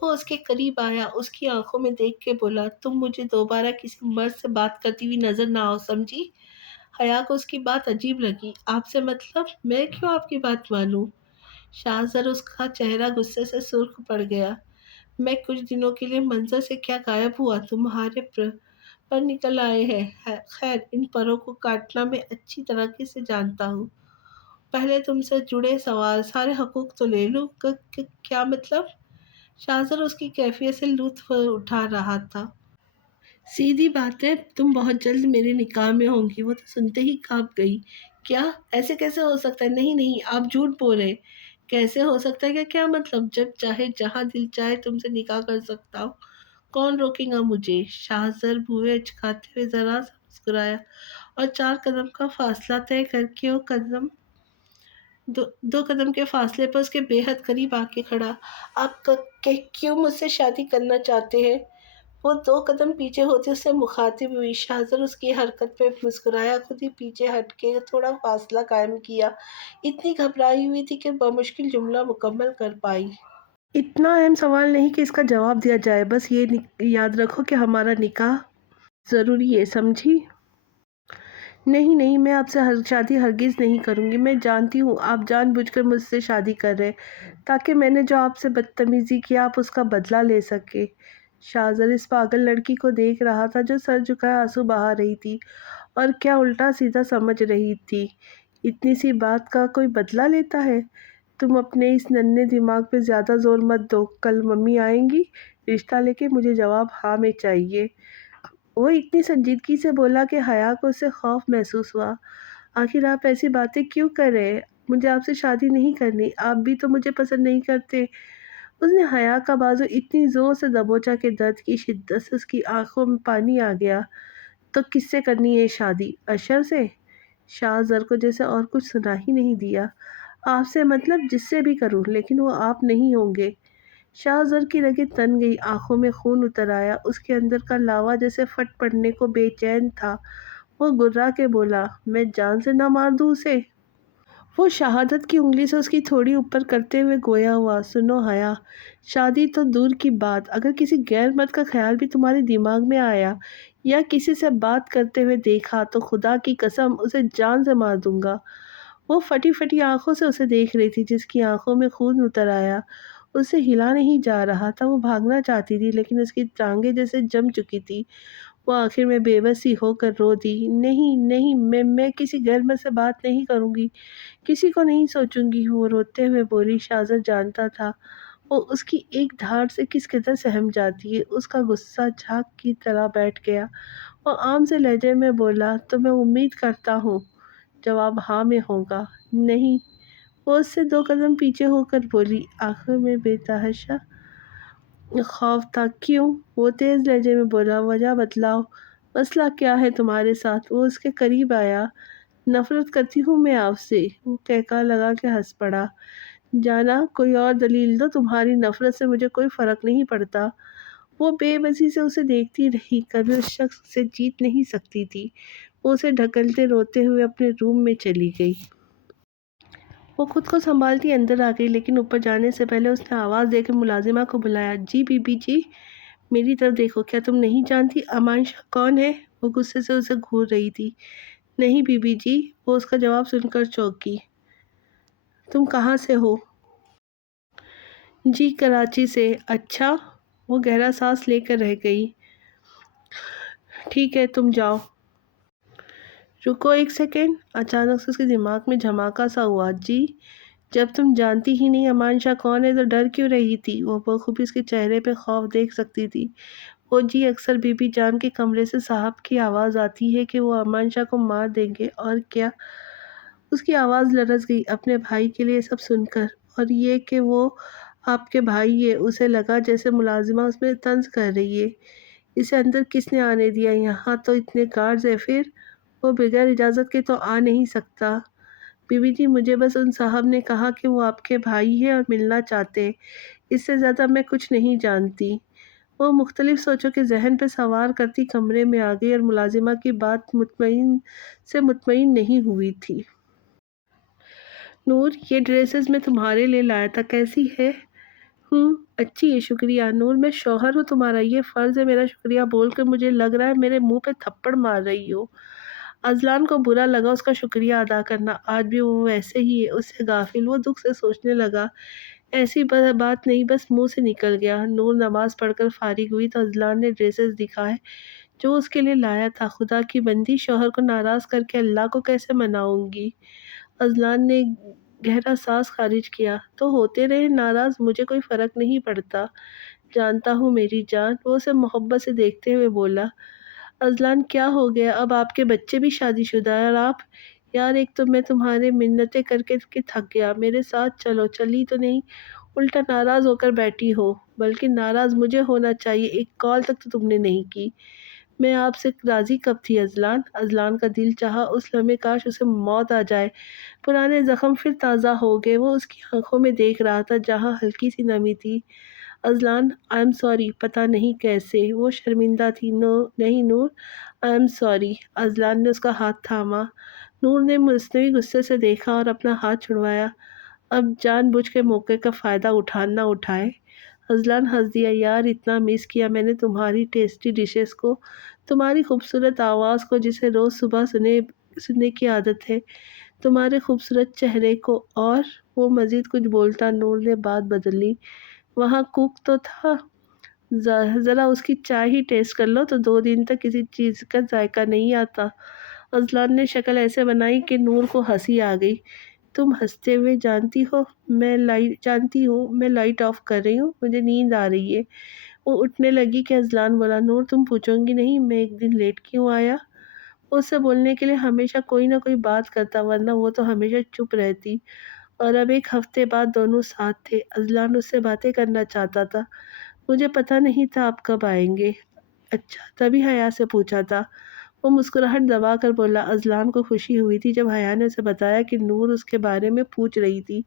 وہ اس کے قریب آیا، اس کی آنکھوں میں دیکھ کے بولا، تم مجھے دوبارہ کسی مرد سے بات کرتی ہوئی نظر نہ آؤ، سمجھی؟ حیا کو اس کی بات عجیب لگی۔ آپ سے مطلب؟ میں کیوں آپ کی بات مانوں؟ شاہزر اس کا چہرہ غصے سے سرخ پڑ گیا۔ میں کچھ دنوں کے لیے منظر سے کیا غائب ہوا؟ تمہارے پر نکل آئے ہیں۔ خیر، ان پروں کو کاٹنا میں اچھی طریقے سے جانتا ہوں۔ پہلے تم سے جڑے سارے حقوق تو لے لوں۔ کیا مطلب؟ شاہزر اس کی کیفیت سے لطف اٹھا رہا تھا۔ سیدھی بات ہے، تم بہت جلد میرے نکاح میں ہوں گی۔ وہ تو سنتے ہی کانپ گئی۔ کیا؟ ایسے کیسے ہو سکتا ہے؟ نہیں، آپ جھوٹ بول رہے۔ کیسے ہو سکتا ہے؟ کیا مطلب؟ جب چاہے جہاں دل چاہے تم سے نکاح کر سکتا ہوں، کون روکے گا مجھے؟ شاہزر بھویں اچکاتے ہوئے ذرا سا مسکرایا اور 4 قدم کا فاصلہ طے کر کے وہ 2 قدم کے فاصلے پر اس کے بے حد قریب آ کے کھڑا۔ آپ کیوں مجھ سے شادی کرنا چاہتے ہیں؟ وہ 2 قدم پیچھے ہوتے اس سے مخاطب ہوئی۔ شاہزر اس کی حرکت پہ مسکرایا، خود ہی پیچھے ہٹ کے تھوڑا فاصلہ قائم کیا۔ اتنی گھبرائی ہوئی تھی کہ بمشکل جملہ مکمل کر پائی۔ اتنا اہم سوال نہیں کہ اس کا جواب دیا جائے، بس یہ یاد رکھو کہ ہمارا نکاح ضروری ہے، سمجھی؟ نہیں، میں آپ سے شادی ہرگز نہیں کروں گی۔ میں جانتی ہوں آپ جان بوجھ کر مجھ سے شادی کر رہے تاکہ میں نے جو آپ سے بدتمیزی کیا آپ اس کا بدلہ لے سکے۔ شاہزر اس پاگل لڑکی کو دیکھ رہا تھا جو سر جھکائے آنسو بہا رہی تھی اور کیا الٹا سیدھا سمجھ رہی تھی؟ اتنی سی بات کا کوئی بدلہ لیتا ہے؟ تم اپنے اس ننھے دماغ پہ زیادہ زور مت دو، کل ممی آئیں گی رشتہ لے کے، مجھے جواب ہاں میں چاہیے۔ وہ اتنی سنجیدگی سے بولا کہ حیا کو اس سے خوف محسوس ہوا۔ آخر آپ ایسی باتیں کیوں کر رہے ہیں؟ مجھے آپ سے شادی نہیں کرنی، آپ بھی تو مجھے پسند نہیں کرتے۔ اس نے حیا کا بازو اتنی زور سے دبوچا کہ درد کی شدت سے اس کی آنکھوں میں پانی آ گیا۔ تو کس سے کرنی ہے شادی؟ اشر سے؟ شاہ زر کو جیسے اور کچھ سنا ہی نہیں دیا۔ آپ سے مطلب جس سے بھی کروں، لیکن وہ آپ نہیں ہوں گے۔ شاہ زر کی رگیں تن گئی، آنکھوں میں خون اتر آیا، اس کے اندر کا لاوا جیسے پھٹ پڑنے کو بے چین تھا۔ وہ گررا کے بولا، میں جان سے نہ مار دوں اسے؟ وہ شہادت کی انگلی سے اس کی تھوڑی اوپر کرتے ہوئے گویا ہوا، سنو حیا، شادی تو دور کی بات، اگر کسی غیر مرد کا خیال بھی تمہارے دماغ میں آیا یا کسی سے بات کرتے ہوئے دیکھا تو خدا کی قسم اسے جان سے مار دوں گا۔ وہ پھٹی پھٹی آنکھوں سے اسے دیکھ رہی تھی، جس کی آنکھوں میں خون اتر آیا۔ اس سے ہلا نہیں جا رہا تھا، وہ بھاگنا چاہتی تھی لیکن اس کی ٹانگیں جیسے جم چکی تھی۔ وہ آخر میں بے بسی ہو کر رو دی، نہیں نہیں، میں کسی غیر مرد سے بات نہیں کروں گی، کسی کو نہیں سوچوں گی۔ وہ روتے ہوئے بولی، شاہزر جانتا تھا وہ اس کی ایک دھار سے کس قدر سہم جاتی ہے۔ اس کا غصہ جھاگ کی طرح بیٹھ گیا۔ وہ عام سے لہجے میں بولا، تو میں امید کرتا ہوں جواب ہاں میں ہوگا۔ نہیں، وہ اس سے 2 قدم پیچھے ہو کر بولی، آنکھوں میں بے تحاشا خوف تھا۔ کیوں؟ وہ تیز لہجے میں بولا، وجہ بتلاؤ، مسئلہ کیا ہے تمہارے ساتھ؟ وہ اس کے قریب آیا، نفرت کرتی ہوں میں آپ سے۔ وہ کہکا لگا کے ہنس پڑا، جانا کوئی اور دلیل دو، تمہاری نفرت سے مجھے کوئی فرق نہیں پڑتا۔ وہ بے بسی سے اسے دیکھتی رہی، کبھی اس شخص سے جیت نہیں سکتی تھی۔ وہ اسے ڈھکلتے روتے ہوئے اپنے روم میں چلی گئی۔ وہ خود کو سنبھالتی اندر آ گئی، لیکن اوپر جانے سے پہلے اس نے آواز دے کر ملازمہ کو بلایا، جی بی بی جی، میری طرف دیکھو، کیا تم نہیں جانتی امان شاہ کون ہے؟ وہ غصے سے اسے گھور رہی تھی۔ نہیں بی بی جی، وہ اس کا جواب سن کر چونکی۔ تم کہاں سے ہو؟ جی کراچی سے۔ اچھا۔ وہ گہرا سانس لے کر رہ گئی۔ ٹھیک ہے، تم جاؤ۔ رکو ایک سیکنڈ، اچانک سے اس کے دماغ میں جھماکا سا ہوا، جی، جب تم جانتی ہی نہیں امان شاہ کون ہے تو ڈر کیوں رہی تھی؟ وہ بخوبی اس کے چہرے پہ خوف دیکھ سکتی تھی۔ وہ جی، اکثر بی بی جان کے کمرے سے صاحب کی آواز آتی ہے کہ وہ امان شاہ کو مار دیں گے، اور کیا؟ اس کی آواز لرز گئی اپنے بھائی کے لیے سب سن کر، اور یہ کہ وہ آپ کے بھائی ہے۔ اسے لگا جیسے ملازمہ اس میں طنز کر رہی ہے۔ اسے اندر کس نے آنے دیا؟ یہاں تو اتنے گارڈز ہیں، پھر وہ بغیر اجازت کے تو آ نہیں سکتا۔ بی بی جی، مجھے بس ان صاحب نے کہا کہ وہ آپ کے بھائی ہیں اور ملنا چاہتے ہیں، اس سے زیادہ میں کچھ نہیں جانتی۔ وہ مختلف سوچوں کے ذہن پہ سوار کرتی کمرے میں آ گئی اور ملازمہ کی بات مطمئن نہیں ہوئی تھی۔ نور، یہ ڈریسز میں تمہارے لیے لایا تھا، کیسی ہے؟ اچھی ہے، شکریہ۔ نور، میں شوہر ہوں تمہارا، یہ فرض ہے میرا شکریہ بول کر مجھے لگ رہا ہے میرے منہ پہ تھپڑ مار رہی ہو۔ اذلان کو برا لگا اس کا شکریہ ادا کرنا، آج بھی وہ ویسے ہی ہے، اس سے غافل۔ وہ دکھ سے سوچنے لگا، ایسی بات نہیں، بس منہ سے نکل گیا۔ نور نماز پڑھ کر فارغ ہوئی تو اذلان نے ڈریسز دکھائے جو اس کے لیے لایا تھا۔ خدا کی بندی، شوہر کو ناراض کر کے اللہ کو کیسے مناؤں گی؟ اذلان نے گہرا سانس خارج کیا، تو ہوتے رہے ناراض، مجھے کوئی فرق نہیں پڑتا، جانتا ہوں میری جان۔ وہ اسے محبت سے دیکھتے ہوئے بولا، اذلان کیا ہو گیا؟ اب آپ کے بچے بھی شادی شدہ ہیں اور آپ؟ یار، ایک تو میں تمہارے منتیں کر کے تھک گیا، میرے ساتھ چلو، چلی تو نہیں، الٹا ناراض ہو کر بیٹھی ہو۔ بلکہ ناراض مجھے ہونا چاہیے، ایک کال تک تو تم نے نہیں کی۔ میں آپ سے راضی کب تھی اذلان؟ اذلان کا دل چاہا اس لمحے کاش اسے موت آ جائے۔ پرانے زخم پھر تازہ ہو گئے، وہ اس کی آنکھوں میں دیکھ رہا تھا جہاں ہلکی سی نمی تھی۔ اذلان، آئی ایم سوری، پتہ نہیں کیسے۔ وہ شرمندہ تھی۔ نہیں نور، آئی ایم سوری۔ اذلان نے اس کا ہاتھ تھاما۔ نور نے مصنوعی غصے سے دیکھا اور اپنا ہاتھ چھڑوایا، اب جان بوجھ کے موقع کا فائدہ اٹھانا اٹھائے۔ اذلان ہنس دیا، یار اتنا مس کیا میں نے تمہاری ٹیسٹی ڈشز کو، تمہاری خوبصورت آواز کو جسے روز صبح سننے کی عادت ہے، تمہارے خوبصورت چہرے کو۔ اور وہ مزید کچھ بولتا، نور نے بات بدل لی، وہاں کوک تو تھا، ذرا اس کی چائے ہی ٹیسٹ کر لو تو 2 دن تک کسی چیز کا ذائقہ نہیں آتا۔ اذلان نے شکل ایسے بنائی کہ نور کو ہنسی آ گئی۔ تم ہنستے ہوئے جانتی ہوں میں لائٹ آف کر رہی ہوں، مجھے نیند آ رہی ہے۔ وہ اٹھنے لگی کہ اذلان بولا، نور تم پوچھو گی نہیں میں ایک دن لیٹ کیوں آیا؟ وہ اس سے بولنے کے لیے ہمیشہ کوئی نہ کوئی بات کرتا، ورنہ وہ تو ہمیشہ چپ رہتی۔ اور اب ایک ہفتے بعد دونوں ساتھ تھے۔ اذلان اس سے باتیں کرنا چاہتا تھا۔ مجھے پتہ نہیں تھا آپ کب آئیں گے۔ اچھا، تبھی حیا سے پوچھا تھا۔ وہ مسکراہٹ دبا کر بولا۔ اذلان کو خوشی ہوئی تھی جب حیا نے اسے بتایا کہ نور اس کے بارے میں پوچھ رہی تھی،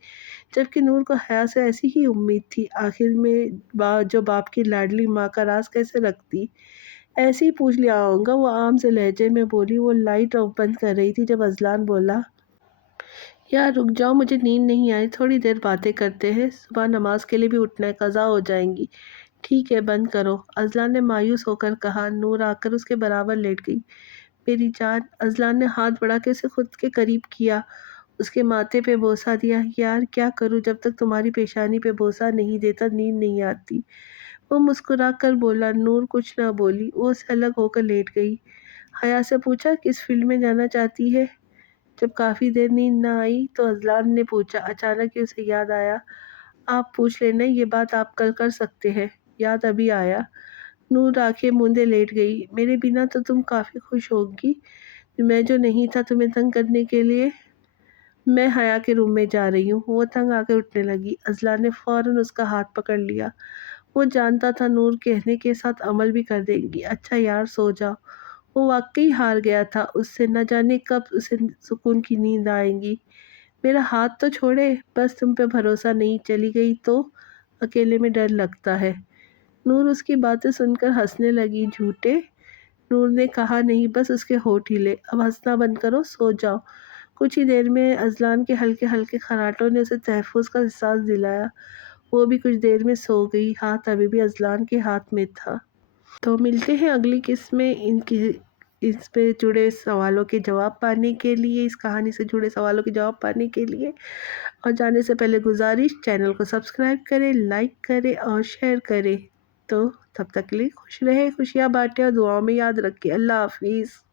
جبکہ نور کو حیا سے ایسی ہی امید تھی۔ آخر میں جو باپ کی لاڈلی ماں کا راز کیسے رکھتی؟ ایسے ہی پوچھ لیا آؤں گا، وہ عام سے لہجے میں بولی۔ وہ لائٹ بند کر رہی تھی جب اذلان بولا، یار رک جاؤ، مجھے نیند نہیں آئی، تھوڑی دیر باتیں کرتے ہیں، صبح نماز کے لیے بھی اٹھنا ہے، قضا ہو جائیں گی۔ ٹھیک ہے، بند کرو، اذلان نے مایوس ہو کر کہا۔ نور آ کر اس کے برابر لیٹ گئی۔ میری جان، اذلان نے ہاتھ بڑھا کے اسے خود کے قریب کیا، اس کے ماتھے پہ بوسہ دیا۔ یار کیا کروں، جب تک تمہاری پیشانی پہ بوسہ نہیں دیتا نیند نہیں آتی۔ وہ مسکرا کر بولا۔ نور کچھ نہ بولی، وہ اس سے الگ ہو کر لیٹ گئی۔ حیا سے پوچھا، کس فیلڈ میں جانا چاہتی ہے؟ جب کافی دیر نیند نہ آئی تو اذلان نے پوچھا۔ اچانک ہی اسے یاد آیا، آپ پوچھ لینا، یہ بات آپ کل کر سکتے ہیں، یاد ابھی آیا۔ نور آنکھیں موندے لیٹ گئی۔ میرے بنا تو تم کافی خوش ہوگی، میں جو نہیں تھا تمہیں تنگ کرنے کے لیے۔ میں حیا کے روم میں جا رہی ہوں۔ وہ تنگ آ کر اٹھنے لگی۔ اذلان نے فوراً اس کا ہاتھ پکڑ لیا۔ وہ جانتا تھا نور کہنے کے ساتھ عمل بھی کر دے گی۔ اچھا یار سو جاؤ۔ وہ واقعی ہار گیا تھا، اس سے نہ جانے کب اسے سکون کی نیند آئے گی۔ میرا ہاتھ تو چھوڑے، بس تم پہ بھروسہ نہیں، چلی گئی تو اکیلے میں ڈر لگتا ہے۔ نور اس کی باتیں سن کر ہنسنے لگی۔ جھوٹے؟ نور نے کہا۔ نہیں، بس اس کے ہونٹ ہلے۔ اب ہنسنا بند کرو، سو جاؤ۔ کچھ ہی دیر میں اذلان کے ہلکے ہلکے خراٹوں نے اسے تحفظ کا احساس دلایا۔ وہ بھی کچھ دیر میں سو گئی۔ ہاتھ ابھی بھی اذلان کے ہاتھ میں تھا۔ تو ملتے ہیں اگلی قسط میں اس پہ جڑے سوالوں کے جواب پانے کے لیے، اس کہانی سے جڑے سوالوں کے جواب پانے کے لیے۔ اور جانے سے پہلے گزارش، چینل کو سبسکرائب کریں، لائک کریں اور شیئر کریں۔ تو تب تک کے لیے خوش رہیں، خوشیاں بانٹیں اور دعاؤں میں یاد رکھیں۔ اللہ حافظ۔